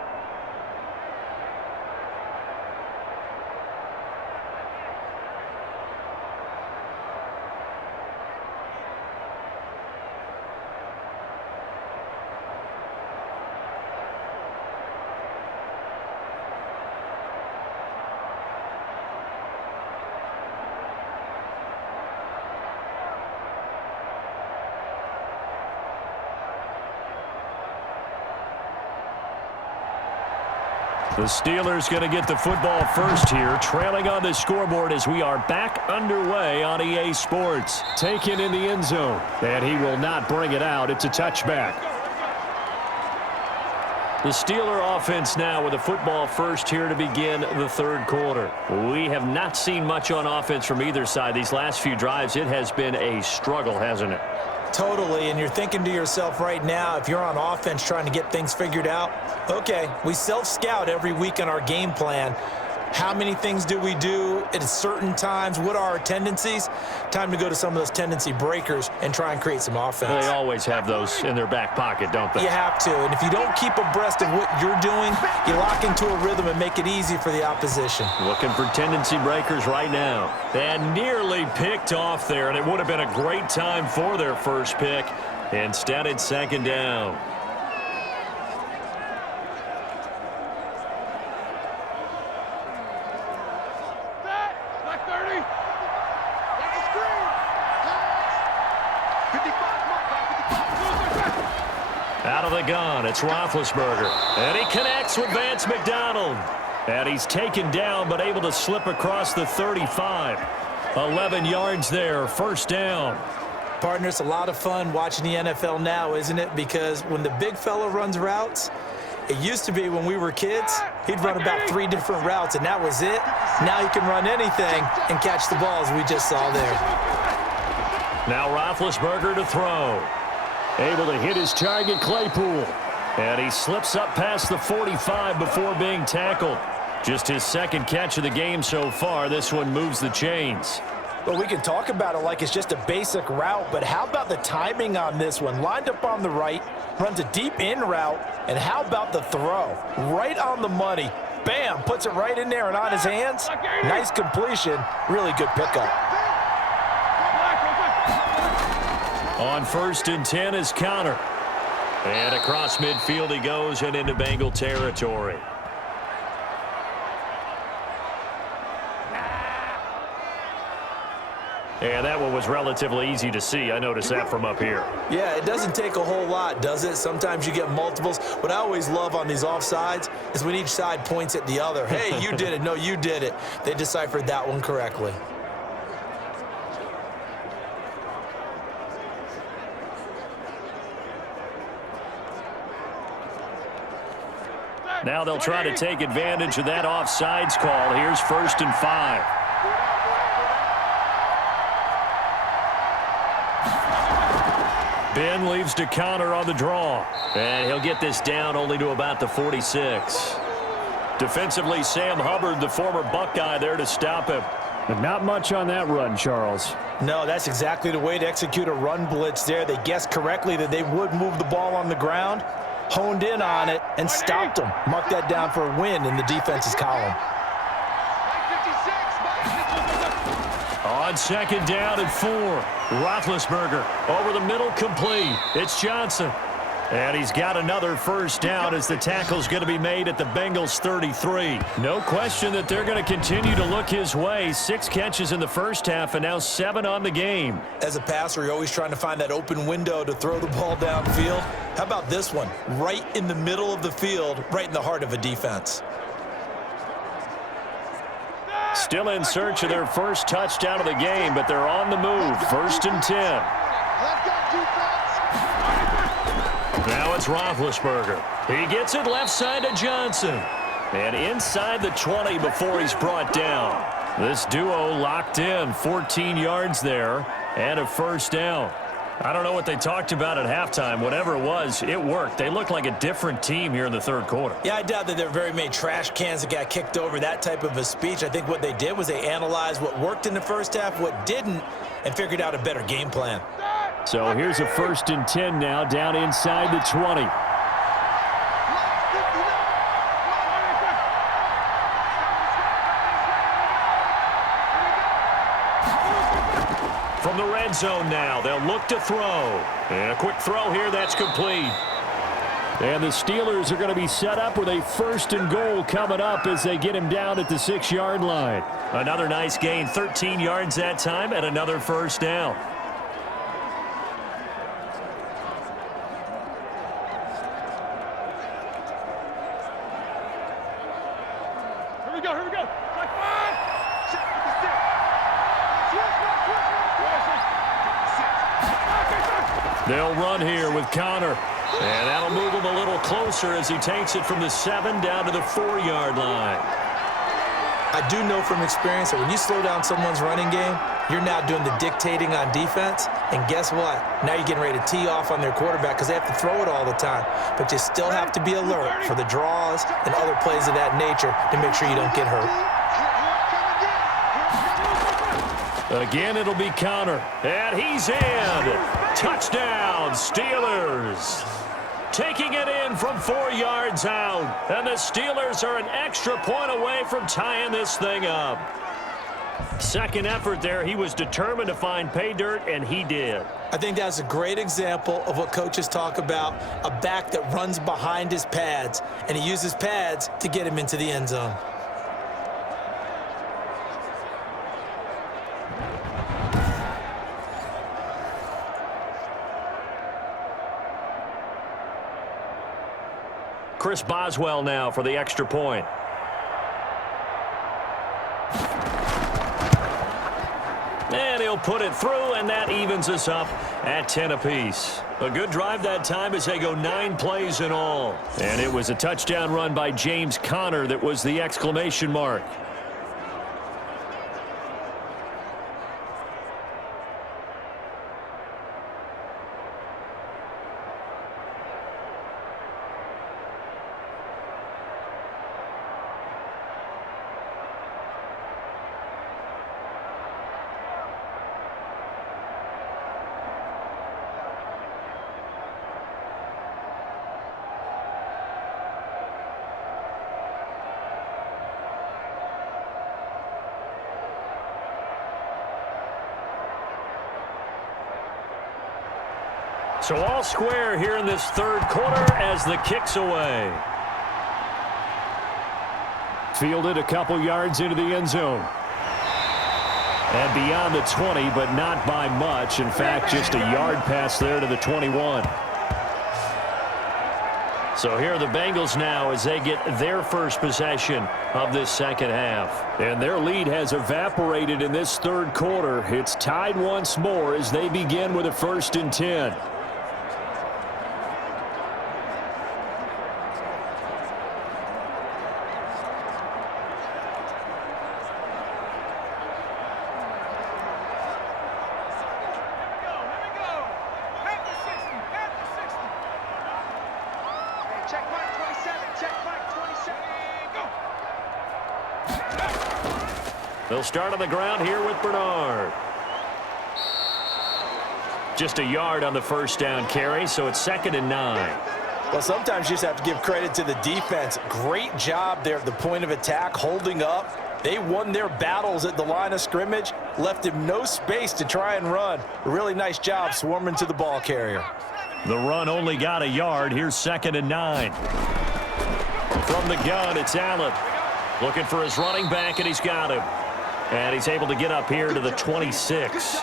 The Steelers going to get the football first here, trailing on the scoreboard as we are back underway on EA Sports. Taken in the end zone, and he will not bring it out. It's a touchback. The Steeler offense now with the football first here to begin the third quarter. We have not seen much on offense from either side. These last few drives, it has been a struggle, hasn't it? Totally, and you're thinking to yourself right now, if you're on offense trying to get things figured out, okay, we self-scout every week on our game plan. How many things do we do at certain times? What are our tendencies? Time to go to some of those tendency breakers and try and create some offense. They always have those in their back pocket, don't they? You have to, and if you don't keep abreast of what you're doing, you lock into a rhythm and make it easy for the opposition. Looking for tendency breakers right now. And nearly picked off there, and it would have been a great time for their first pick. Instead, it's second down. Black 30. That's a screen. 55, Mike. 55. Out of the gun, it's Roethlisberger. And he connects with Vance McDonald. And he's taken down, but able to slip across the 35. 11 yards there, first down. Partner, it's a lot of fun watching the NFL now, isn't it? Because when the big fella runs routes, it used to be when we were kids, he'd run about 3 different routes, and that was it. Now he can run anything and catch the ball, as we just saw there. Now Roethlisberger to throw. Able to hit his target, Claypool. And he slips up past the 45 before being tackled. Just his second catch of the game so far. This one moves the chains. Well, we can talk about it like it's just a basic route, but how about the timing on this one? Lined up on the right, runs a deep in route, and how about the throw? Right on the money. Bam, puts it right in there and on his hands. Nice completion, really good pickup. On 1st and 10 is Connor. And across midfield he goes and into Bengal territory. And that one was relatively easy to see. I noticed that from up here. Yeah, it doesn't take a whole lot, does it? Sometimes you get multiples. What I always love on these offsides is when each side points at the other. Hey, you did it. No, you did it. They deciphered that one correctly. Now they'll try to take advantage of that offsides call. Here's 1st and 5. Ben leaves to counter on the draw. And he'll get this down only to about the 46. Defensively, Sam Hubbard, the former Buckeye, there to stop him. But not much on that run, Charles. No, that's exactly the way to execute a run blitz there. They guessed correctly that they would move the ball on the ground, honed in on it, and stopped them. Mark that down for a win in the defense's column. On 2nd down and 4. Roethlisberger over the middle, complete. It's Johnson. And he's got another 1st down as the tackle's going to be made at the Bengals 33. No question that they're going to continue to look his way. 6 catches in the first half and now 7 on the game. As a passer, you're always trying to find that open window to throw the ball downfield. How about this one? Right in the middle of the field, right in the heart of a defense. Still in search of their first touchdown of the game, but they're on the move. 1st and 10. Now it's Roethlisberger. He gets it left side to Johnson. And inside the 20 before he's brought down. This duo locked in. 14 yards there and a 1st down. I don't know what they talked about at halftime. Whatever it was, it worked. They look like a different team here in the 3rd quarter. Yeah, I doubt that there are very many trash cans that got kicked over, that type of a speech. I think what they did was they analyzed what worked in the first half, what didn't, and figured out a better game plan. So here's a 1st and 10 now, down inside the 20. From the red zone now, they'll look to throw. And a quick throw here, that's complete. And the Steelers are going to be set up with a 1st and goal coming up as they get him down at the 6-yard line. Another nice gain, 13 yards that time, and another 1st down. Here we go. Like 5. Check with the 6. They'll run here with Connor. And that'll move him a little closer as he takes it from the 7 down to the 4-yard line. I do know from experience that when you slow down someone's running game, you're now doing the dictating on defense. And guess what? Now you're getting ready to tee off on their quarterback because they have to throw it all the time. But you still have to be alert for the draws and other plays of that nature to make sure you don't get hurt. Again, it'll be Connor. And he's in. Touchdown, Steelers. Taking it in from 4 yards out. And the Steelers are an extra point away from tying this thing up. Second effort there. He was determined to find pay dirt, and he did. I think that's a great example of what coaches talk about, a back that runs behind his pads, and he uses pads to get him into the end zone. Chris Boswell now for the extra point. And he'll put it through, and that evens us up at 10 apiece. A good drive that time as they go 9 plays in all. And it was a touchdown run by James Conner that was the exclamation mark. So all square here in this 3rd quarter as the kick's away. Fielded a couple yards into the end zone. And beyond the 20, but not by much. In fact, just a yard pass there to the 21. So here are the Bengals now as they get their first possession of this second half. And their lead has evaporated in this third quarter. It's tied once more as they begin with a 1st and 10. They'll start on the ground here with Bernard. Just a yard on the first down carry, so it's 2nd and 9. Well, sometimes you just have to give credit to the defense. Great job there at the point of attack, holding up. They won their battles at the line of scrimmage, left him no space to try and run. A really nice job swarming to the ball carrier. The run only got a yard. Here's 2nd and 9. From the gun, it's Allen. Looking for his running back, and he's got him. And he's able to get up here to the 26.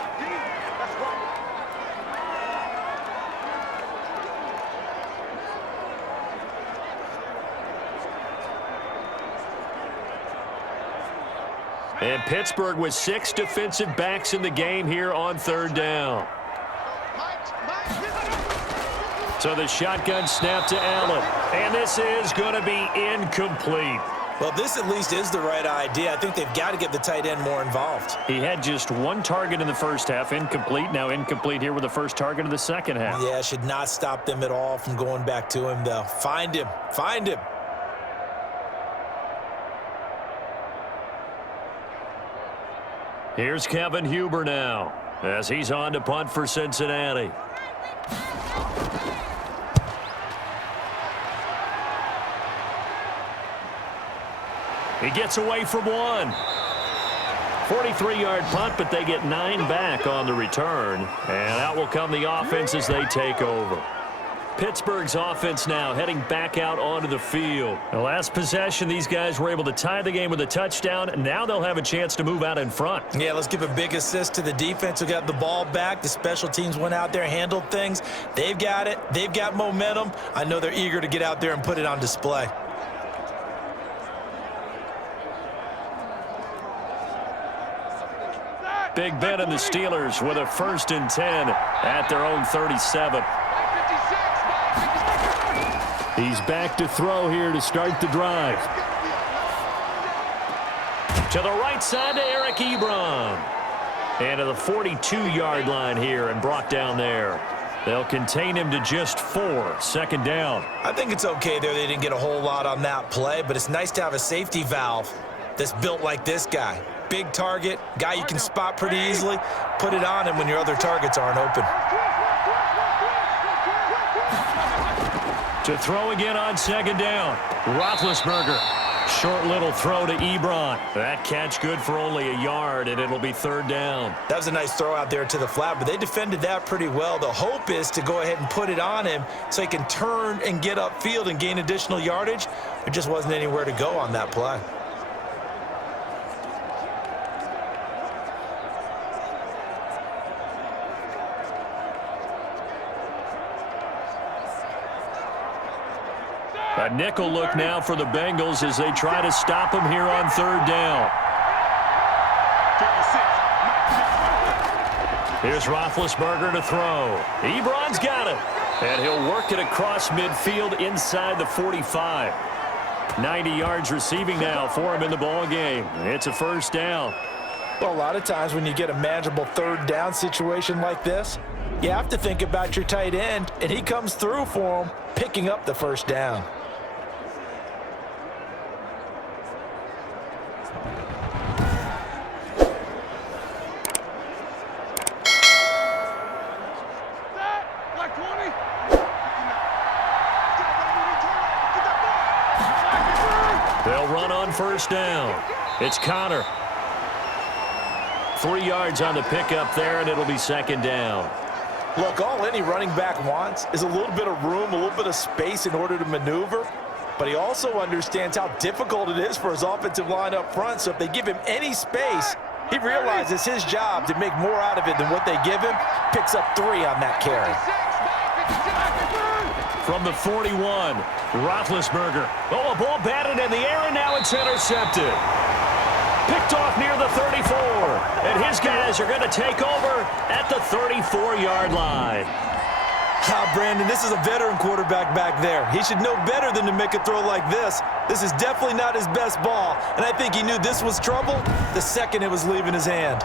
And Pittsburgh with 6 defensive backs in the game here on 3rd down. So the shotgun snap to Allen. And this is going to be incomplete. Well, this at least is the right idea. I think they've got to get the tight end more involved. He had just 1 target in the first half, incomplete. Now incomplete here with the first target of the second half. Yeah, should not stop them at all from going back to him, though. Find him. Find him. Here's Kevin Huber now as he's on to punt for Cincinnati. He gets away from 1. 43-yard punt, but they get 9 back on the return. And out will come the offense as they take over. Pittsburgh's offense now heading back out onto the field. The last possession, these guys were able to tie the game with a touchdown. Now they'll have a chance to move out in front. Yeah, let's give a big assist to the defense who got the ball back. The special teams went out there, handled things. They've got it. They've got momentum. I know they're eager to get out there and put it on display. Big Ben and the Steelers with a 1st and 10 at their own 37. He's back to throw here to start the drive. To the right side to Eric Ebron. And to the 42-yard line here and brought down there. They'll contain him to just 4, 2nd down. I think it's okay there. They didn't get a whole lot on that play, but it's nice to have a safety valve that's built like this guy. Big target, guy you can spot pretty easily. Put it on him when your other targets aren't open. To throw again on 2nd down. Roethlisberger. Short little throw to Ebron. That catch good for only a yard, and it'll be 3rd down. That was a nice throw out there to the flat, but they defended that pretty well. The hope is to go ahead and put it on him so he can turn and get upfield and gain additional yardage. There just wasn't anywhere to go on that play. A nickel look now for the Bengals as they try to stop him here on 3rd down. Here's Roethlisberger to throw. Ebron's got it. And he'll work it across midfield inside the 45. 90 yards receiving now for him in the ball game. It's a 1st down. Well, a lot of times when you get a manageable 3rd down situation like this, you have to think about your tight end, and he comes through for him, picking up the 1st down. They'll run on 1st down. It's Connor. 3 yards on the pickup there, and it'll be 2nd down. Look, all any running back wants is a little bit of room, a little bit of space in order to maneuver. But he also understands how difficult it is for his offensive line up front. So if they give him any space, He realizes his job to make more out of it than what they give him. Picks up 3 on that carry. From the 41, Roethlisberger. Oh, a ball batted in the air, and now it's intercepted. Picked off near the 34. And his guys are going to take over at the 34-yard line. Brandon, this is a veteran quarterback back there. He should know better than to make a throw like this. This is definitely not his best ball, and I think he knew this was trouble the second it was leaving his hand.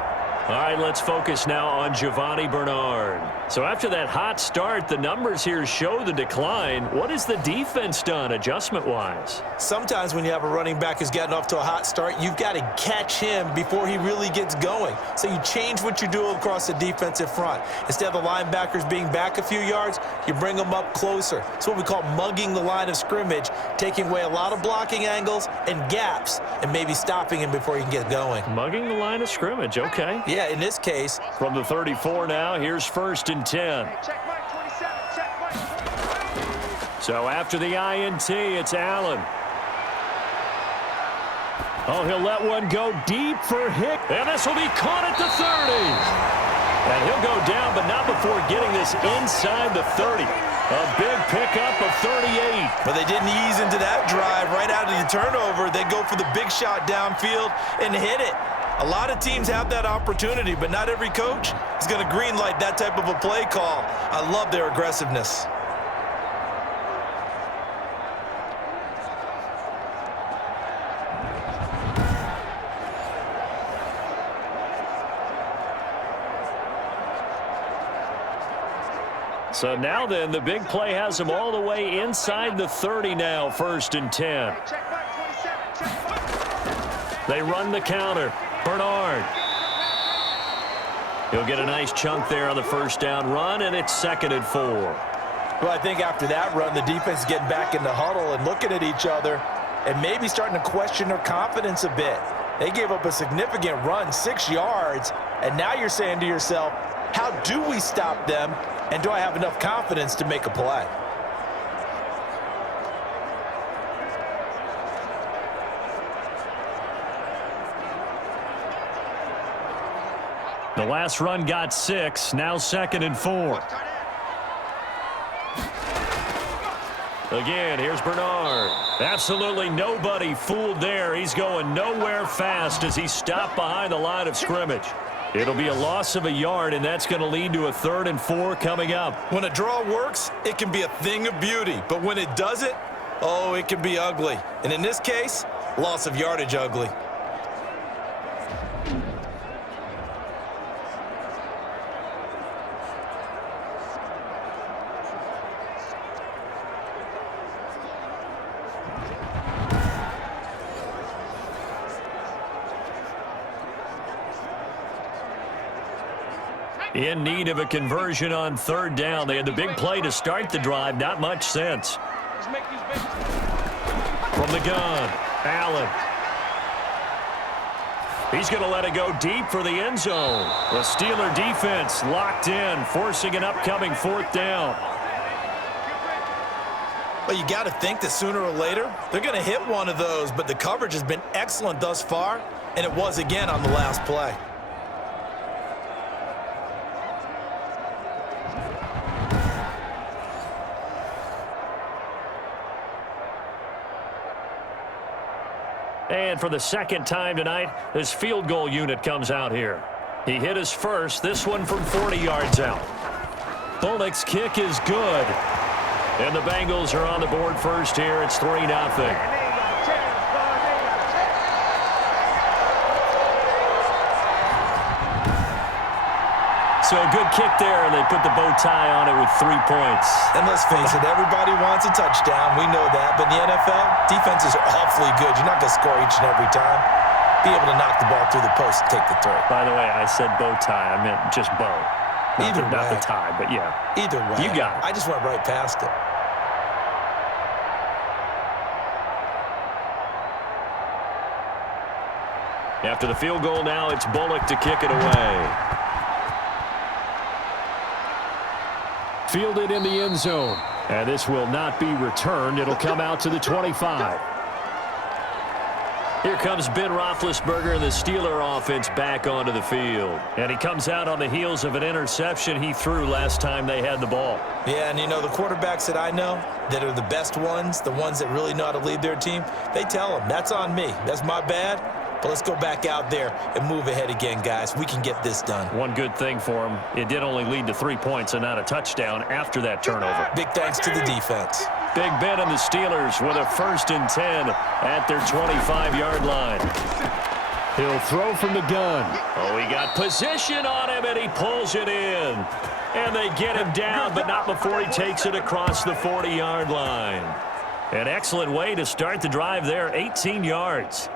All right, let's focus now on Giovanni Bernard. So after that hot start, the numbers here show the decline. What has the defense done adjustment-wise? Sometimes when you have a running back who's gotten off to a hot start, you've got to catch him before he really gets going. So you change what you do across the defensive front. Instead of the linebackers being back a few yards, you bring them up closer. It's what we call mugging the line of scrimmage, taking away a lot of blocking angles and gaps and maybe stopping him before he can get going. Mugging the line of scrimmage, okay. Yeah, in this case. From the 34 now, here's 1st and 10. So after the INT, it's Allen. Oh, he'll let one go deep for Hick. And this will be caught at the 30. And he'll go down, but not before getting this inside the 30. A big pickup of 38. But they didn't ease into that drive right out of the turnover. They go for the big shot downfield and hit it. A lot of teams have that opportunity, but not every coach is going to greenlight that type of a play call. I love their aggressiveness. So now then, the big play has them all the way inside the 30 now, 1st and 10. They run the counter. Bernard. He'll get a nice chunk there on the 1st down run, and it's 2nd and 4. Well, I think after that run, the defense is getting back in the huddle and looking at each other and maybe starting to question their confidence a bit. They gave up a significant run, 6 yards, and now you're saying to yourself, how do we stop them, and do I have enough confidence to make a play? The last run got 6, now 2nd and 4. Again, here's Bernard. Absolutely nobody fooled there. He's going nowhere fast as he stopped behind the line of scrimmage. It'll be a loss of a yard, and that's going to lead to a 3rd and 4 coming up. When a draw works, it can be a thing of beauty. But when it doesn't, oh, it can be ugly. And in this case, loss of yardage ugly. In need of a conversion on 3rd down. They had the big play to start the drive. Not much sense. From the gun, Allen. He's going to let it go deep for the end zone. The Steeler defense locked in, forcing an upcoming 4th down. Well, you got to think that sooner or later, they're going to hit one of those, but the coverage has been excellent thus far, and it was again on the last play. And for the 2nd time tonight, this field goal unit comes out here. He hit his first, this one from 40 yards out. Bullock's kick is good. And the Bengals are on the board first here. It's 3-0. So a good kick there, and they put the bow tie on it with 3 points. And let's face it, everybody wants a touchdown. We know that. But in the NFL, defenses are awfully good. You're not going to score each and every time. Be able to knock the ball through the post and take the turn. By the way, I said bow tie. I meant just bow. Either way. Not the tie, but yeah. Either way. You got it. I just went right past it. After the field goal now, it's Bullock to kick it away. Fielded in the end zone. And this will not be returned. It'll come out to the 25. Here comes Ben Roethlisberger and the Steeler offense back onto the field. And he comes out on the heels of an interception he threw last time they had the ball. Yeah, and you know, the quarterbacks that I know that are the best ones, the ones that really know how to lead their team, they tell them, that's on me. That's my bad. But let's go back out there and move ahead again, guys. We can get this done. One good thing for him, it did only lead to 3 points and not a touchdown after that turnover. Big thanks to the defense. Big Ben and the Steelers with a 1st and 10 at their 25-yard line. He'll throw from the gun. Oh, he got position on him, and he pulls it in. And they get him down, but not before he takes it across the 40-yard line. An excellent way to start the drive there, 18 yards.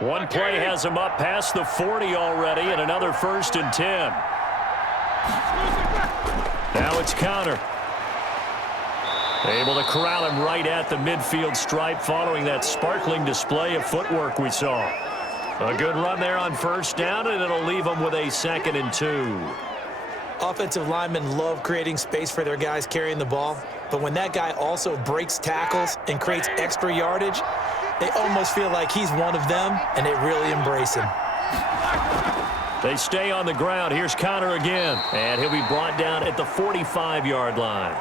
One play has him up past the 40 already, and another 1st and 10. Now it's Connor. Able to corral him right at the midfield stripe following that sparkling display of footwork we saw. A good run there on 1st down, and it'll leave him with a 2nd and 2. Offensive linemen love creating space for their guys carrying the ball, but when that guy also breaks tackles and creates extra yardage, they almost feel like he's one of them, and they really embrace him. They stay on the ground. Here's Connor again, and he'll be brought down at the 45-yard line.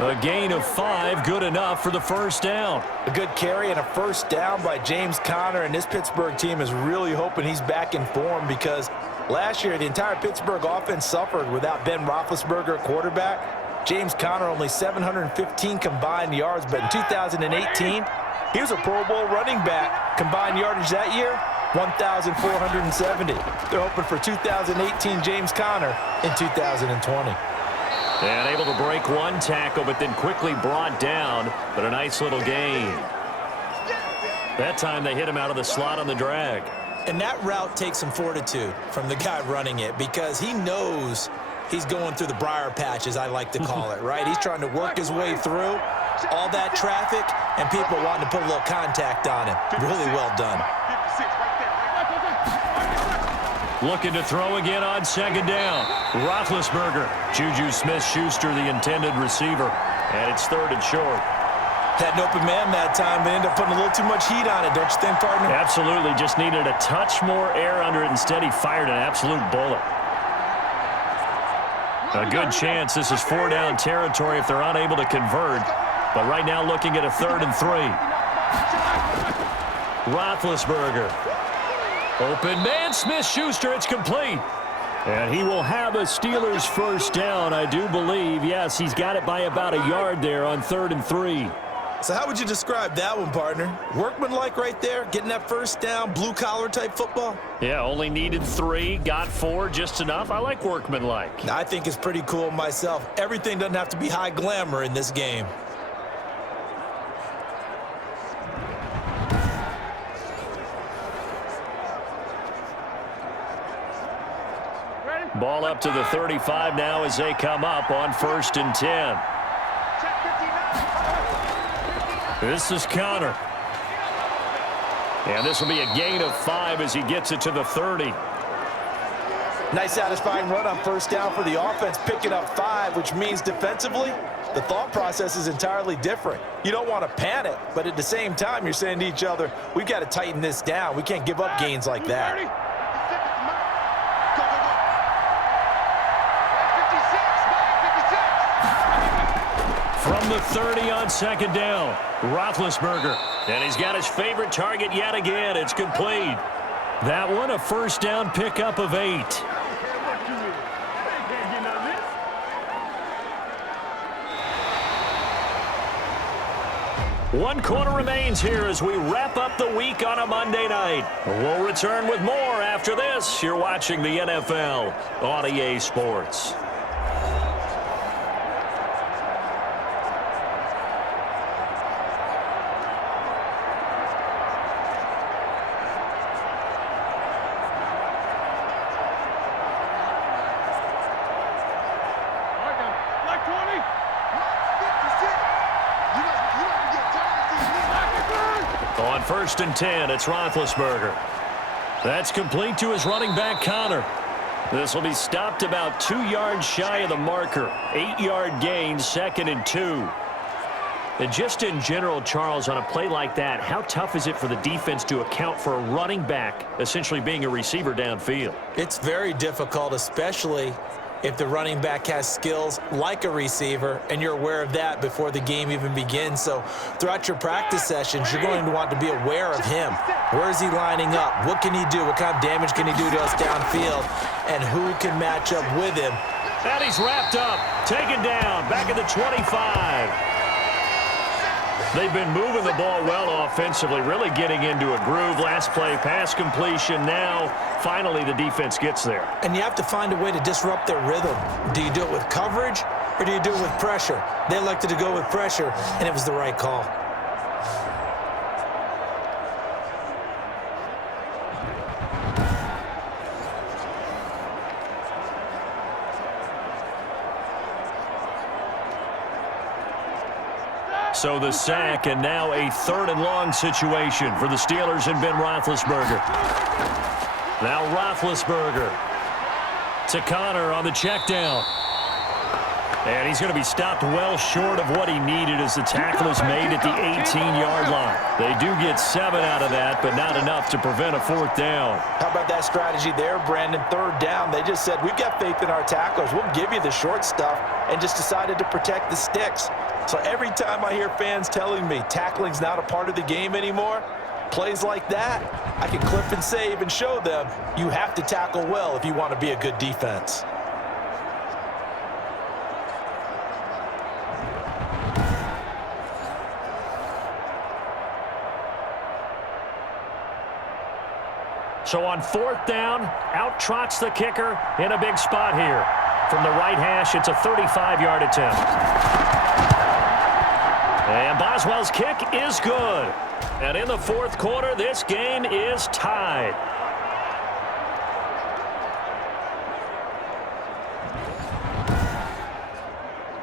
A gain of 5, good enough for the 1st down. A good carry and a 1st down by James Conner, and this Pittsburgh team is really hoping he's back in form because last year the entire Pittsburgh offense suffered without Ben Roethlisberger at quarterback. James Conner only 715 combined yards, but in 2018, he was a Pro Bowl running back. Combined yardage that year, 1,470. They're hoping for 2018 James Conner in 2020. And able to break one tackle, but then quickly brought down. But a nice little gain. That time they hit him out of the slot on the drag. And that route takes some fortitude from the guy running it because he knows he's going through the briar patch, as I like to call it, right? He's trying to work his way through all that traffic and people wanting to put a little contact on him. Really well done. Looking to throw again on 2nd down. Roethlisberger. Juju Smith-Schuster, the intended receiver. And it's 3rd and short. Had an open man that time, but ended up putting a little too much heat on it, don't you think, partner? Absolutely. Just needed a touch more air under it. Instead, he fired an absolute bullet. A good chance this is 4-down territory if they're unable to convert. But right now looking at a 3rd and 3. Roethlisberger. Open man, Smith-Schuster, it's complete. And he will have a Steelers 1st down, I do believe. Yes, he's got it by about a yard there on 3rd and 3. So how would you describe that one, partner? Workmanlike right there, getting that 1st down, blue-collar type football? Yeah, only needed 3, got 4, just enough. I like workmanlike. I think it's pretty cool myself. Everything doesn't have to be high glamour in this game. Ball up to the 35 now as they come up on 1st and 10. This is Connor. And this will be a gain of 5 as he gets it to the 30. Nice satisfying run on 1st down for the offense, picking up 5, which means defensively, the thought process is entirely different. You don't want to panic, but at the same time, you're saying to each other, we've got to tighten this down. We can't give up gains like that. From the 30 on 2nd down, Roethlisberger. And he's got his favorite target yet again. It's complete. That one, a 1st down pickup of 8. 1 quarter remains here as we wrap up the week on a Monday night. We'll return with more after this. You're watching the NFL on EA Sports. On 1st and 10, it's Roethlisberger. That's complete to his running back, Connor. This will be stopped about 2 yards shy of the marker. 8-yard gain, 2nd and 2. And just in general, Charles, on a play like that, how tough is it for the defense to account for a running back essentially being a receiver downfield? It's very difficult, especially if the running back has skills like a receiver, and you're aware of that before the game even begins. So throughout your practice sessions, you're going to want to be aware of him. Where is he lining up? What can he do? What kind of damage can he do to us downfield? And who can match up with him? And he's wrapped up, taken down, back at the 25. They've been moving the ball well offensively, really getting into a groove. Last play, pass completion. Now, finally, the defense gets there. And you have to find a way to disrupt their rhythm. Do you do it with coverage, or do you do it with pressure? They elected to go with pressure, and it was the right call. So the sack, and now a 3rd and long situation for the Steelers and Ben Roethlisberger. Now Roethlisberger to Connor on the check down. And he's going to be stopped well short of what he needed as the tackle is made at the 18-yard line. They do get 7 out of that, but not enough to prevent a 4th down. How about that strategy there, Brandon? 3rd down. They just said, we've got faith in our tacklers. We'll give you the short stuff, and just decided to protect the sticks. So every time I hear fans telling me tackling's not a part of the game anymore, plays like that, I can clip and save and show them you have to tackle well if you want to be a good defense. So on 4th down, out trots the kicker in a big spot here. From the right hash, it's a 35-yard attempt. And Boswell's kick is good. And in the 4th quarter, this game is tied.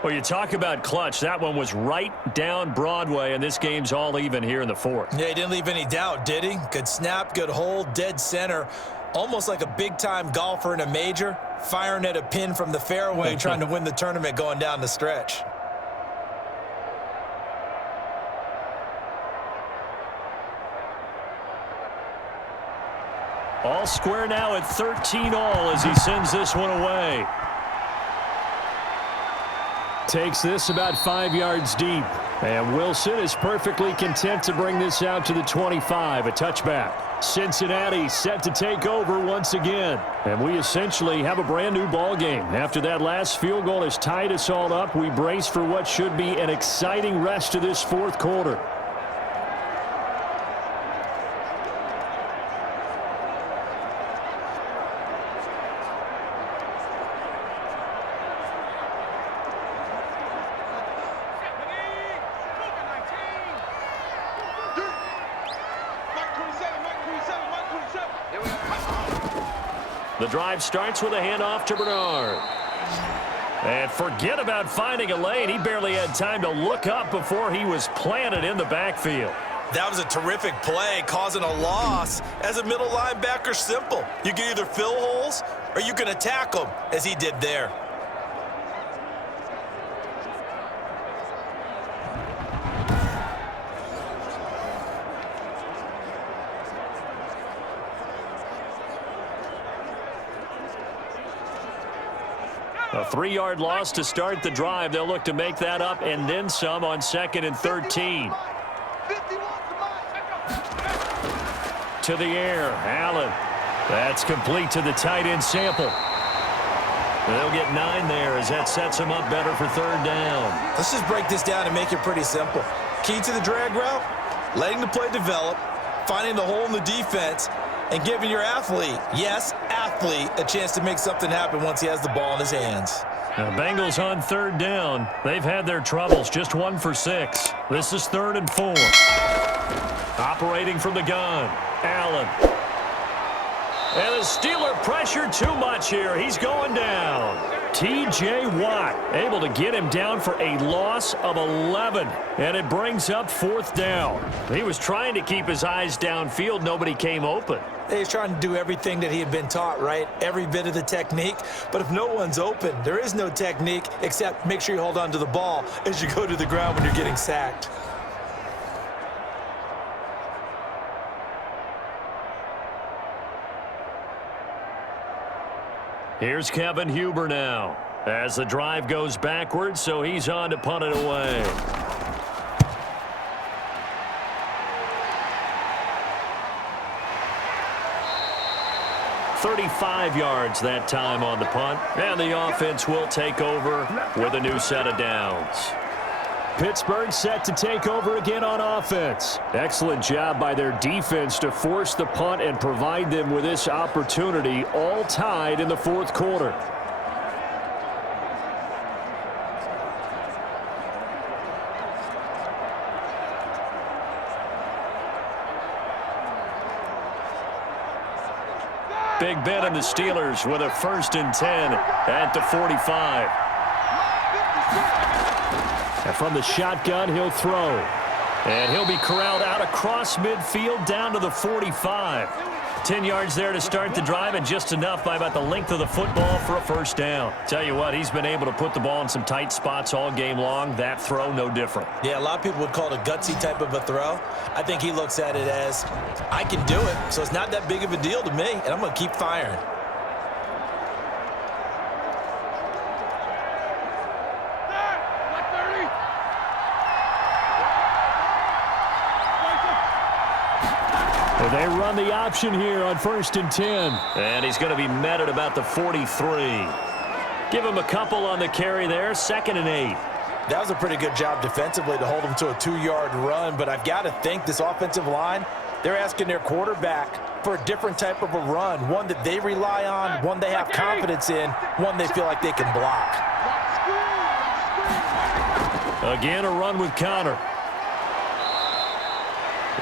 Well, you talk about clutch. That one was right down Broadway, and this game's all even here in the 4th. Yeah, he didn't leave any doubt, did he? Good snap, good hold, dead center. Almost like a big-time golfer in a major, firing at a pin from the fairway, trying to win the tournament going down the stretch. All square now at 13 all as he sends this one away. Takes this about 5 yards deep. And Wilson is perfectly content to bring this out to the 25, a touchback. Cincinnati set to take over once again. And we essentially have a brand new ball game. After that last field goal has tied us all up, we brace for what should be an exciting rest of this 4th quarter. The drive starts with a handoff to Bernard. And forget about finding a lane. He barely had time to look up before he was planted in the backfield. That was a terrific play, causing a loss. As a middle linebacker, simple. You can either fill holes or you can attack them, as he did there. A 3-yard loss to start the drive. They'll look to make that up and then some on 2nd and 13. To the air, Allen. That's complete to the tight end Sample. They'll get 9 there as that sets them up better for 3rd down. Let's just break this down and make it pretty simple. Key to the drag route, letting the play develop, finding the hole in the defense, and giving your athlete, yes, athlete, a chance to make something happen once he has the ball in his hands. Now, Bengals on 3rd down. They've had their troubles, just 1 for 6. This is 3rd and 4. Operating from the gun, Allen. And the Steeler pressure too much here. He's going down. T.J. Watt able to get him down for a loss of 11. And it brings up 4th down. He was trying to keep his eyes downfield. Nobody came open. He's trying to do everything that he had been taught, right? Every bit of the technique. But if no one's open, there is no technique except make sure you hold on to the ball as you go to the ground when you're getting sacked. Here's Kevin Huber now as the drive goes backwards, so he's on to punt it away. "35 yards that time on the punt, and the offense will take over with a new set of downs. Pittsburgh set to take over again on offense. Excellent job by their defense to force the punt and provide them with this opportunity, all tied in the 4th quarter. Big Ben and the Steelers with a 1st and 10 at the 45. And from the shotgun, he'll throw. And he'll be corralled out across midfield down to the 45. 10 yards there to start the drive, and just enough by about the length of the football for a 1st down. Tell you what, he's been able to put the ball in some tight spots all game long. That throw, no different. Yeah, a lot of people would call it a gutsy type of a throw. I think he looks at it as, I can do it, so it's not that big of a deal to me, and I'm going to keep firing. They run the option here on 1st and 10. And he's going to be met at about the 43. Give him a couple on the carry there. 2nd and 8. That was a pretty good job defensively to hold him to a 2-yard run, but I've got to think this offensive line, they're asking their quarterback for a different type of a run, one that they rely on, one they have confidence in, one they feel like they can block. Again, a run with Connor.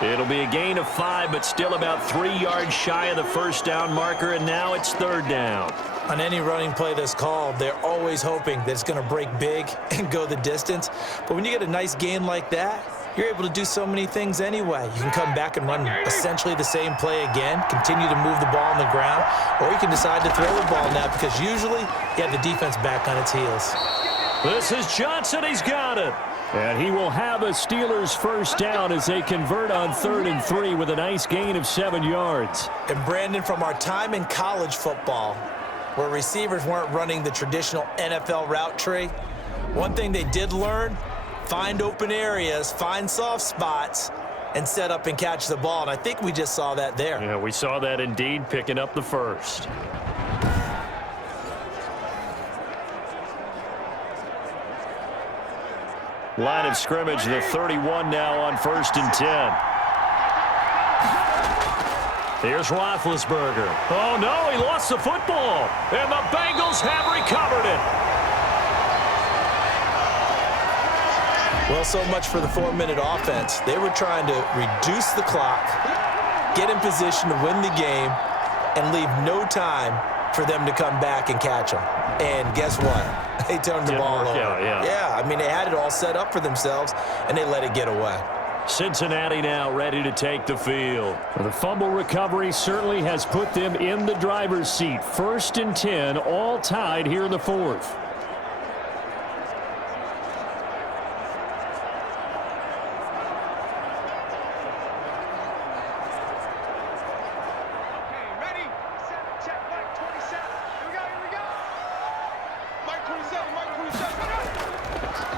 It'll be a gain of 5, but still about 3 yards shy of the 1st down marker, and now it's 3rd down. On any running play that's called, they're always hoping that it's going to break big and go the distance. But when you get a nice gain like that, you're able to do so many things anyway. You can come back and run essentially the same play again, continue to move the ball on the ground, or you can decide to throw the ball now because usually you have the defense back on its heels. This is Johnson. He's got it. And he will have a Steelers 1st down as they convert on 3rd and 3 with a nice gain of 7 yards. And Brandon, from our time in college football, where receivers weren't running the traditional NFL route tree, one thing they did learn, find open areas, find soft spots, and set up and catch the ball. And I think we just saw that there. Yeah, we saw that indeed, picking up the 1st. Line of scrimmage, the 31 now on 1st and 10. Here's Roethlisberger. Oh, no, he lost the football. And the Bengals have recovered it. Well, so much for the 4-minute offense. They were trying to reduce the clock, get in position to win the game, and leave no time for them to come back and catch them. And guess what? They turned the ball over. Yeah, I mean, they had it all set up for themselves, and they let it get away. Cincinnati now ready to take the field. The fumble recovery certainly has put them in the driver's seat. 1st and 10, all tied here in the 4th.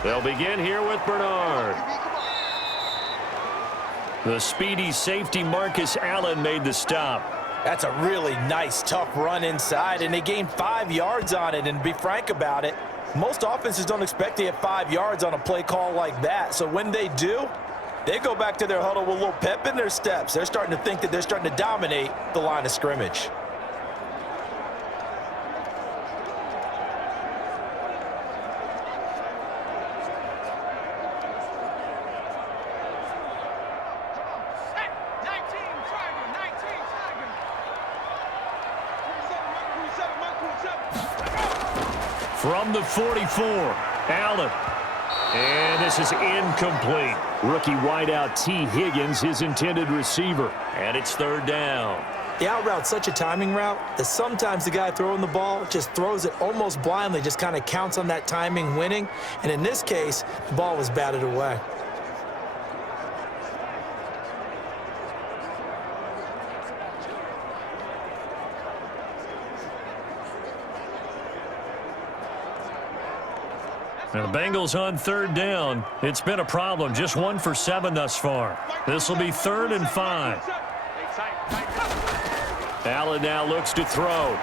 They'll begin here with Bernard. The speedy safety Marcus Allen made the stop. That's a really nice, tough run inside, and they gained 5 yards on it. And to be frank about it, most offenses don't expect to get 5 yards on a play call like that. So when they do, they go back to their huddle with a little pep in their steps. They're starting to think that they're starting to dominate the line of scrimmage. From the 44, Allen. And this is incomplete. Rookie wideout T. Higgins, his intended receiver. And it's third down. The out route's such a timing route that sometimes the guy throwing the ball just throws it almost blindly, just kind of counts on that timing winning. And in this case, the ball was batted away. And the Bengals on third down. It's been a problem. Just 1 for 7 thus far. This will be 3rd and 5. Allen now looks to throw.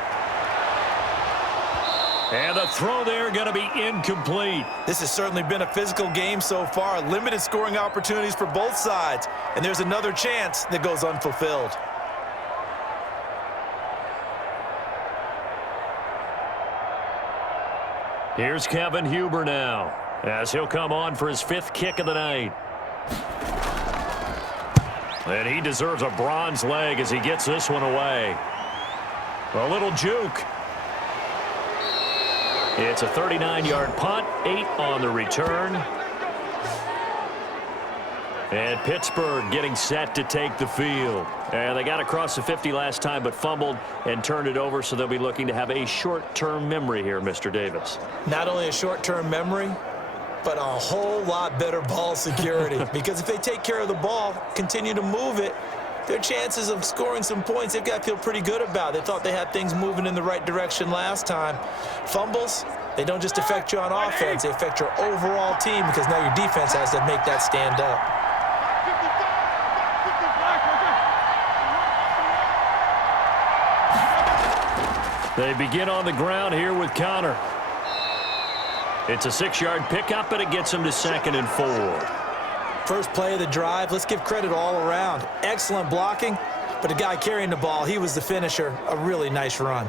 And the throw there going to be incomplete. This has certainly been a physical game so far. Limited scoring opportunities for both sides. And there's another chance that goes unfulfilled. Here's Kevin Huber now, as he'll come on for his 5th kick of the night. And he deserves a bronze leg as he gets this one away. A little juke. It's a 39-yard punt, 8 on the return. And Pittsburgh getting set to take the field. And they got across the 50 last time but fumbled and turned it over, so they'll be looking to have a short-term memory here, Mr. Davis. Not only a short-term memory, but a whole lot better ball security. Because if they take care of the ball, continue to move it, their chances of scoring some points, they've got to feel pretty good about. They thought they had things moving in the right direction last time. Fumbles, they don't just affect you on offense, they affect your overall team because now your defense has to make that stand up. They begin on the ground here with Connor. It's a 6-yard pickup, and it gets them to 2nd and 4. First play of the drive, let's give credit all around. Excellent blocking, but the guy carrying the ball, he was the finisher. A really nice run.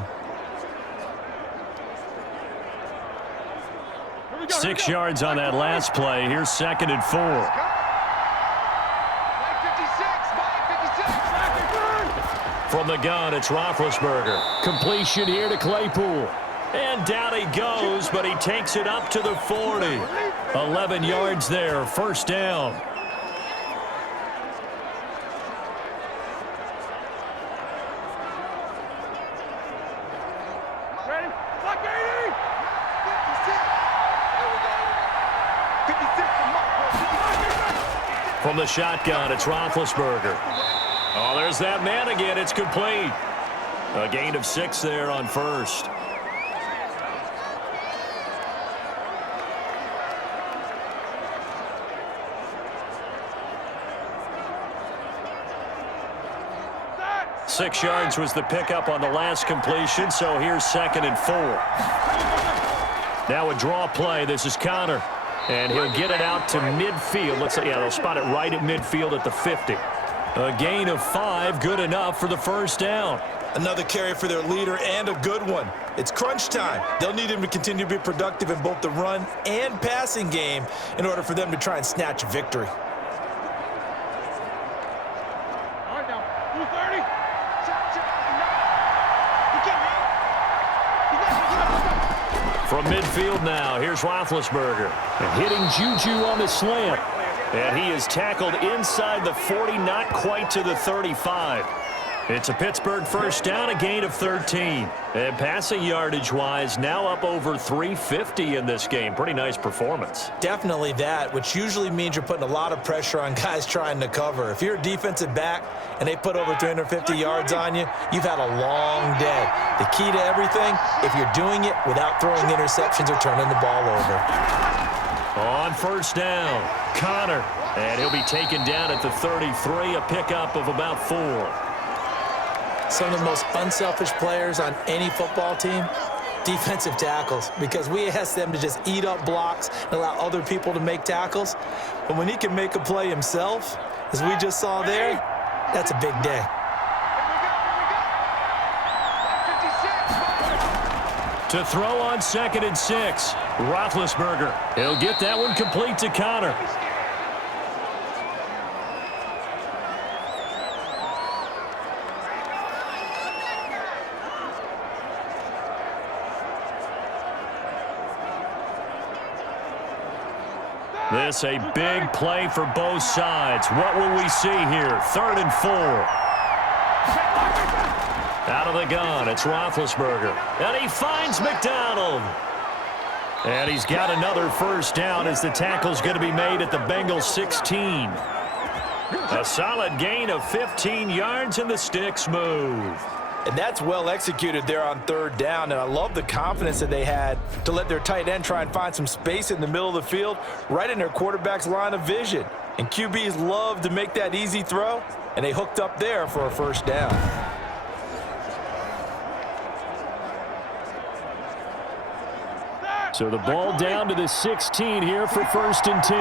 6 yards on that last play. Here's 2nd and 4. From the gun, it's Roethlisberger. Completion here to Claypool. And down he goes, but he takes it up to the 40. 11 yards there, 1st down. Ready? Block 80! 56. From the shotgun, it's Roethlisberger. Oh, there's that man again. It's complete. A gain of 6 there on 1st. Six yards was the pickup on the last completion, so here's 2nd and 4. Now a draw play. This is Connor, and he'll get it out to midfield. Let's say, yeah, they'll spot it right at midfield at the 50. A gain of 5, good enough for the 1st down. Another carry for their leader and a good one. It's crunch time. They'll need him to continue to be productive in both the run and passing game in order for them to try and snatch a victory. All right, now, 230. From midfield now, here's Roethlisberger. And hitting Juju on the slant. And he is tackled inside the 40, not quite to the 35. It's a Pittsburgh 1st down, a gain of 13. And passing yardage-wise, now up over 350 in this game. Pretty nice performance. Definitely that, which usually means you're putting a lot of pressure on guys trying to cover. If you're a defensive back and they put over 350 yards on you, you've had a long day. The key to everything, if you're doing it without throwing interceptions or turning the ball over. On 1st down, Connor. And he'll be taken down at the 33, a pickup of about 4. Some of the most unselfish players on any football team, defensive tackles, because we ask them to just eat up blocks and allow other people to make tackles. But when he can make a play himself, as we just saw there, that's a big day. To throw on 2nd and 6, Roethlisberger. He'll get that one complete to Connor. This a big play for both sides. What will we see here? 3rd and 4. Out of the gun, it's Roethlisberger. And he finds McDonald. And he's got another first down as the tackle's going to be made at the Bengals 16. A solid gain of 15 yards, and the sticks move. And that's well executed there on 3rd down, and I love the confidence that they had to let their tight end try and find some space in the middle of the field, right in their quarterback's line of vision. And QBs love to make that easy throw, and they hooked up there for a first down. So the ball down to the 16 here for 1st and 10.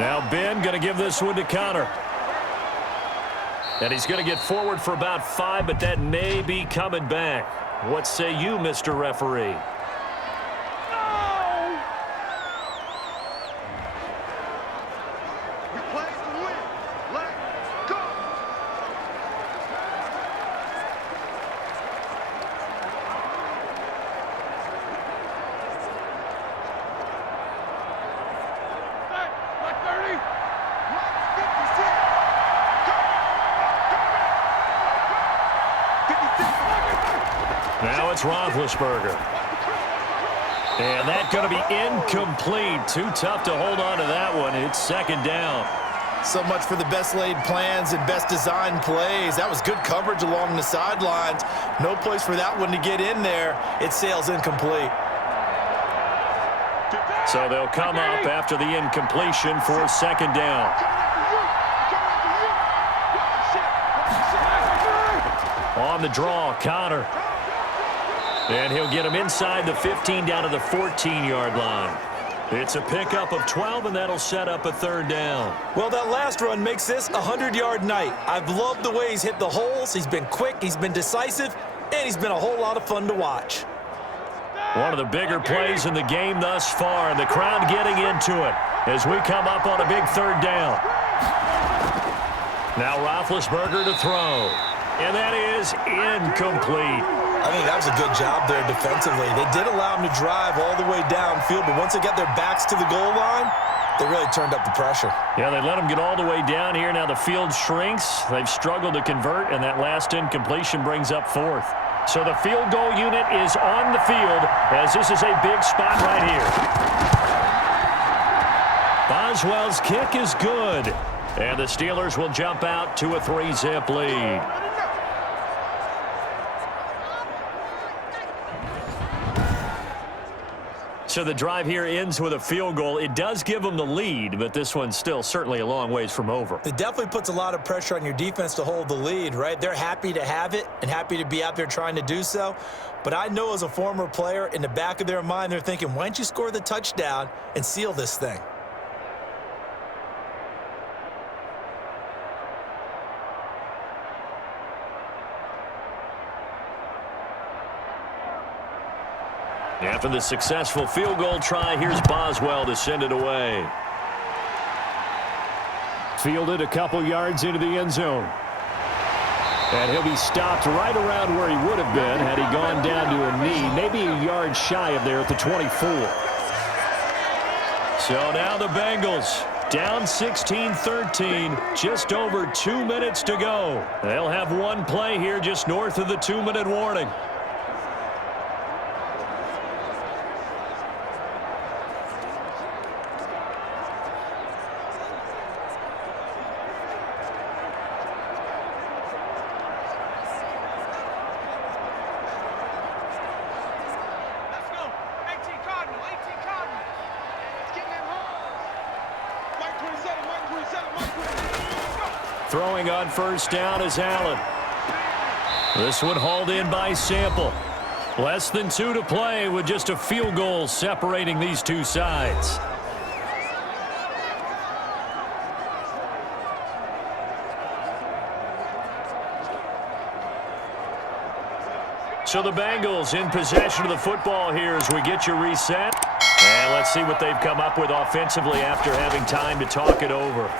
Now Ben going to give this one to Connor. And he's going to get forward for about 5, but that may be coming back. What say you, Mr. Referee? Now it's Roethlisberger. And that's going to be incomplete. Too tough to hold on to that one. It's 2nd down. So much for the best laid plans and best designed plays. That was good coverage along the sidelines. No place for that one to get in there. It sails incomplete. So they'll come up after the incompletion for 2nd down. On the draw, Connor. And he'll get him inside the 15 down to the 14-yard line. It's a pickup of 12, and that'll set up a 3rd down. Well, that last run makes this a 100-yard night. I've loved the way he's hit the holes. He's been quick, he's been decisive, and he's been a whole lot of fun to watch. One of the bigger plays in the game thus far, and the crowd getting into it as we come up on a big 3rd down. Now Roethlisberger to throw, and that is incomplete. I think that was a good job there defensively. They did allow him to drive all the way downfield, but once they got their backs to the goal line, they really turned up the pressure. Yeah, they let him get all the way down here. Now the field shrinks. They've struggled to convert, and that last incompletion brings up 4th. So the field goal unit is on the field as this is a big spot right here. Boswell's kick is good, and the Steelers will jump out to a 3-zip lead. So the drive here ends with a field goal. It does give them the lead, but this one's still certainly a long ways from over. It definitely puts a lot of pressure on your defense to hold the lead, right? They're happy to have it and happy to be out there trying to do so. But I know as a former player, in the back of their mind, they're thinking, why don't you score the touchdown and seal this thing? After the successful field goal try, here's Boswell to send it away. Fielded a couple yards into the end zone. And he'll be stopped right around where he would have been had he gone down to a knee, maybe a yard shy of there at the 24. So now the Bengals down 16-13, just over 2 minutes to go. They'll have one play here just north of the 2-minute warning. Throwing on first down is Allen. This one hauled in by Sample. Less than 2 to play with just a field goal separating these two sides. So the Bengals in possession of the football here as we get you reset. And let's see what they've come up with offensively after having time to talk it over.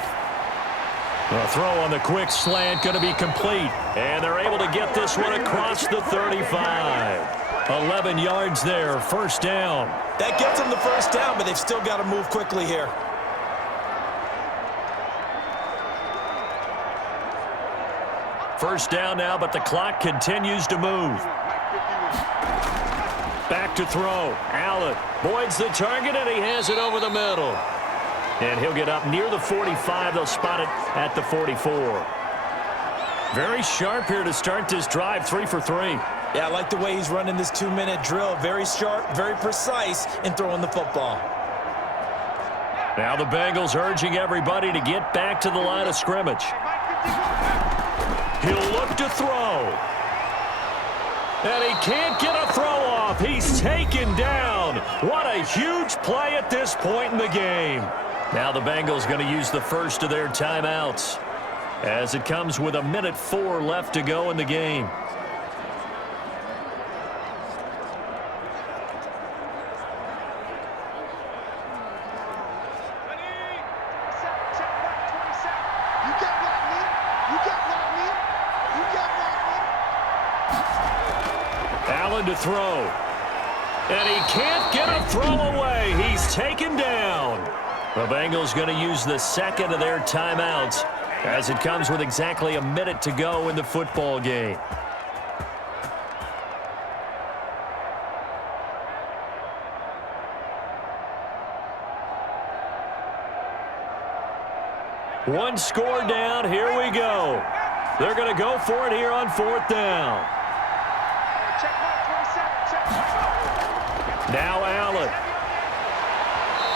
The throw on the quick slant going to be complete. And they're able to get this one across the 35. 11 yards there, first down. That gets them the first down, but they've still got to move quickly here. First down now, but the clock continues to move. Back to throw. Allen Boyd's the target, and he has it over the middle. And he'll get up near the 45. They'll spot it at the 44. Very sharp here to start this drive, 3 for 3. Yeah, I like the way he's running this 2-minute drill. Very sharp, very precise in throwing the football. Now the Bengals urging everybody to get back to the line of scrimmage. He'll look to throw. And he can't get a throw off. He's taken down. What a huge play at this point in the game. Now the Bengals going to use the first of their timeouts as it comes with 1:04 left to go in the game. Allen to throw. And he can't get a throw away. He's taken down. The Bengals going to use the second of their timeouts as it comes with exactly 1 minute to go in the football game. One score down. Here we go. They're going to go for it here on 4th down. Now Allen.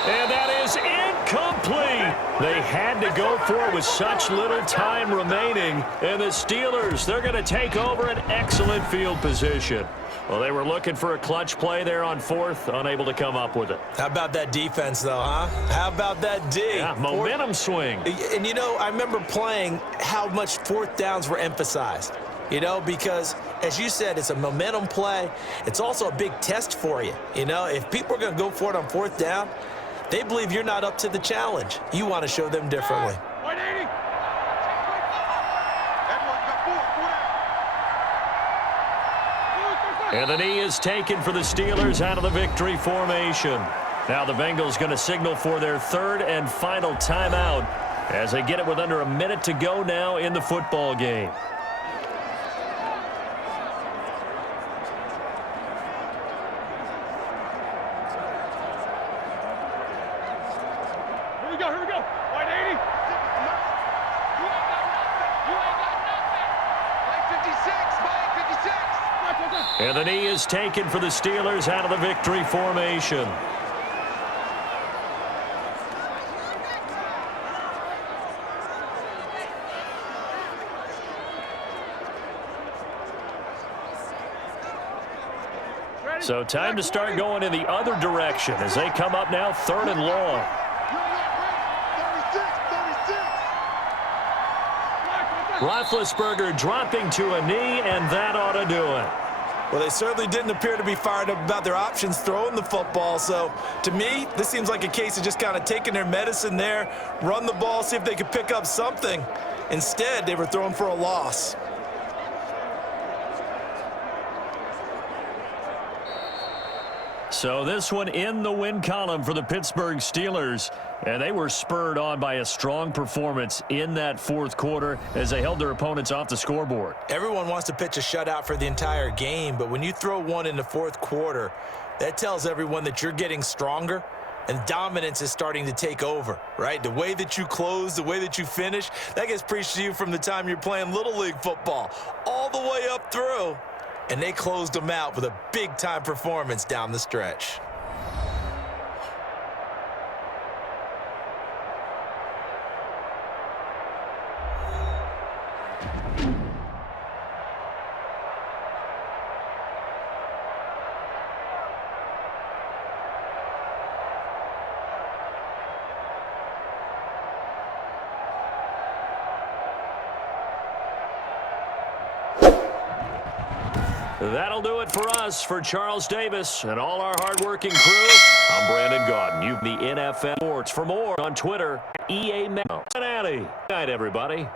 And that is incomplete. They had to go for it with such little time remaining. And the Steelers, they're going to take over an excellent field position. Well, they were looking for a clutch play there on 4th, unable to come up with it. How about that defense, though, huh? How about that D? Yeah, momentum swing. And, you know, I remember playing how much 4th downs were emphasized. You know, because, as you said, it's a momentum play. It's also a big test for you. You know, if people are going to go for it on 4th down, they believe you're not up to the challenge. You want to show them differently. 180. And the knee is taken for the Steelers out of the victory formation. Now the Bengals going to signal for their 3rd and final timeout as they get it with under 1 minute to go now in the football game. Here we go. 180. You ain't got nothing. 56. And the knee is taken for the Steelers out of the victory formation. So time to start going in the other direction as they come up now 3rd and long. Roethlisberger dropping to a knee, and that ought to do it. Well, they certainly didn't appear to be fired up about their options throwing the football. So, to me, this seems like a case of just kind of taking their medicine there, run the ball, see if they could pick up something. Instead, they were throwing for a loss. So this one in the win column for the Pittsburgh Steelers. And they were spurred on by a strong performance in that 4th quarter as they held their opponents off the scoreboard. Everyone wants to pitch a shutout for the entire game, but when you throw one in the 4th quarter, that tells everyone that you're getting stronger and dominance is starting to take over, right? The way that you close, the way that you finish, that gets preached to you from the time you're playing Little League football all the way up through. And they closed them out with a big-time performance down the stretch. That'll do it for us. For Charles Davis and all our hardworking crew, I'm Brandon Gaudin. You've the NFL Sports. For more on Twitter, EA Cincinnati. Good night, everybody.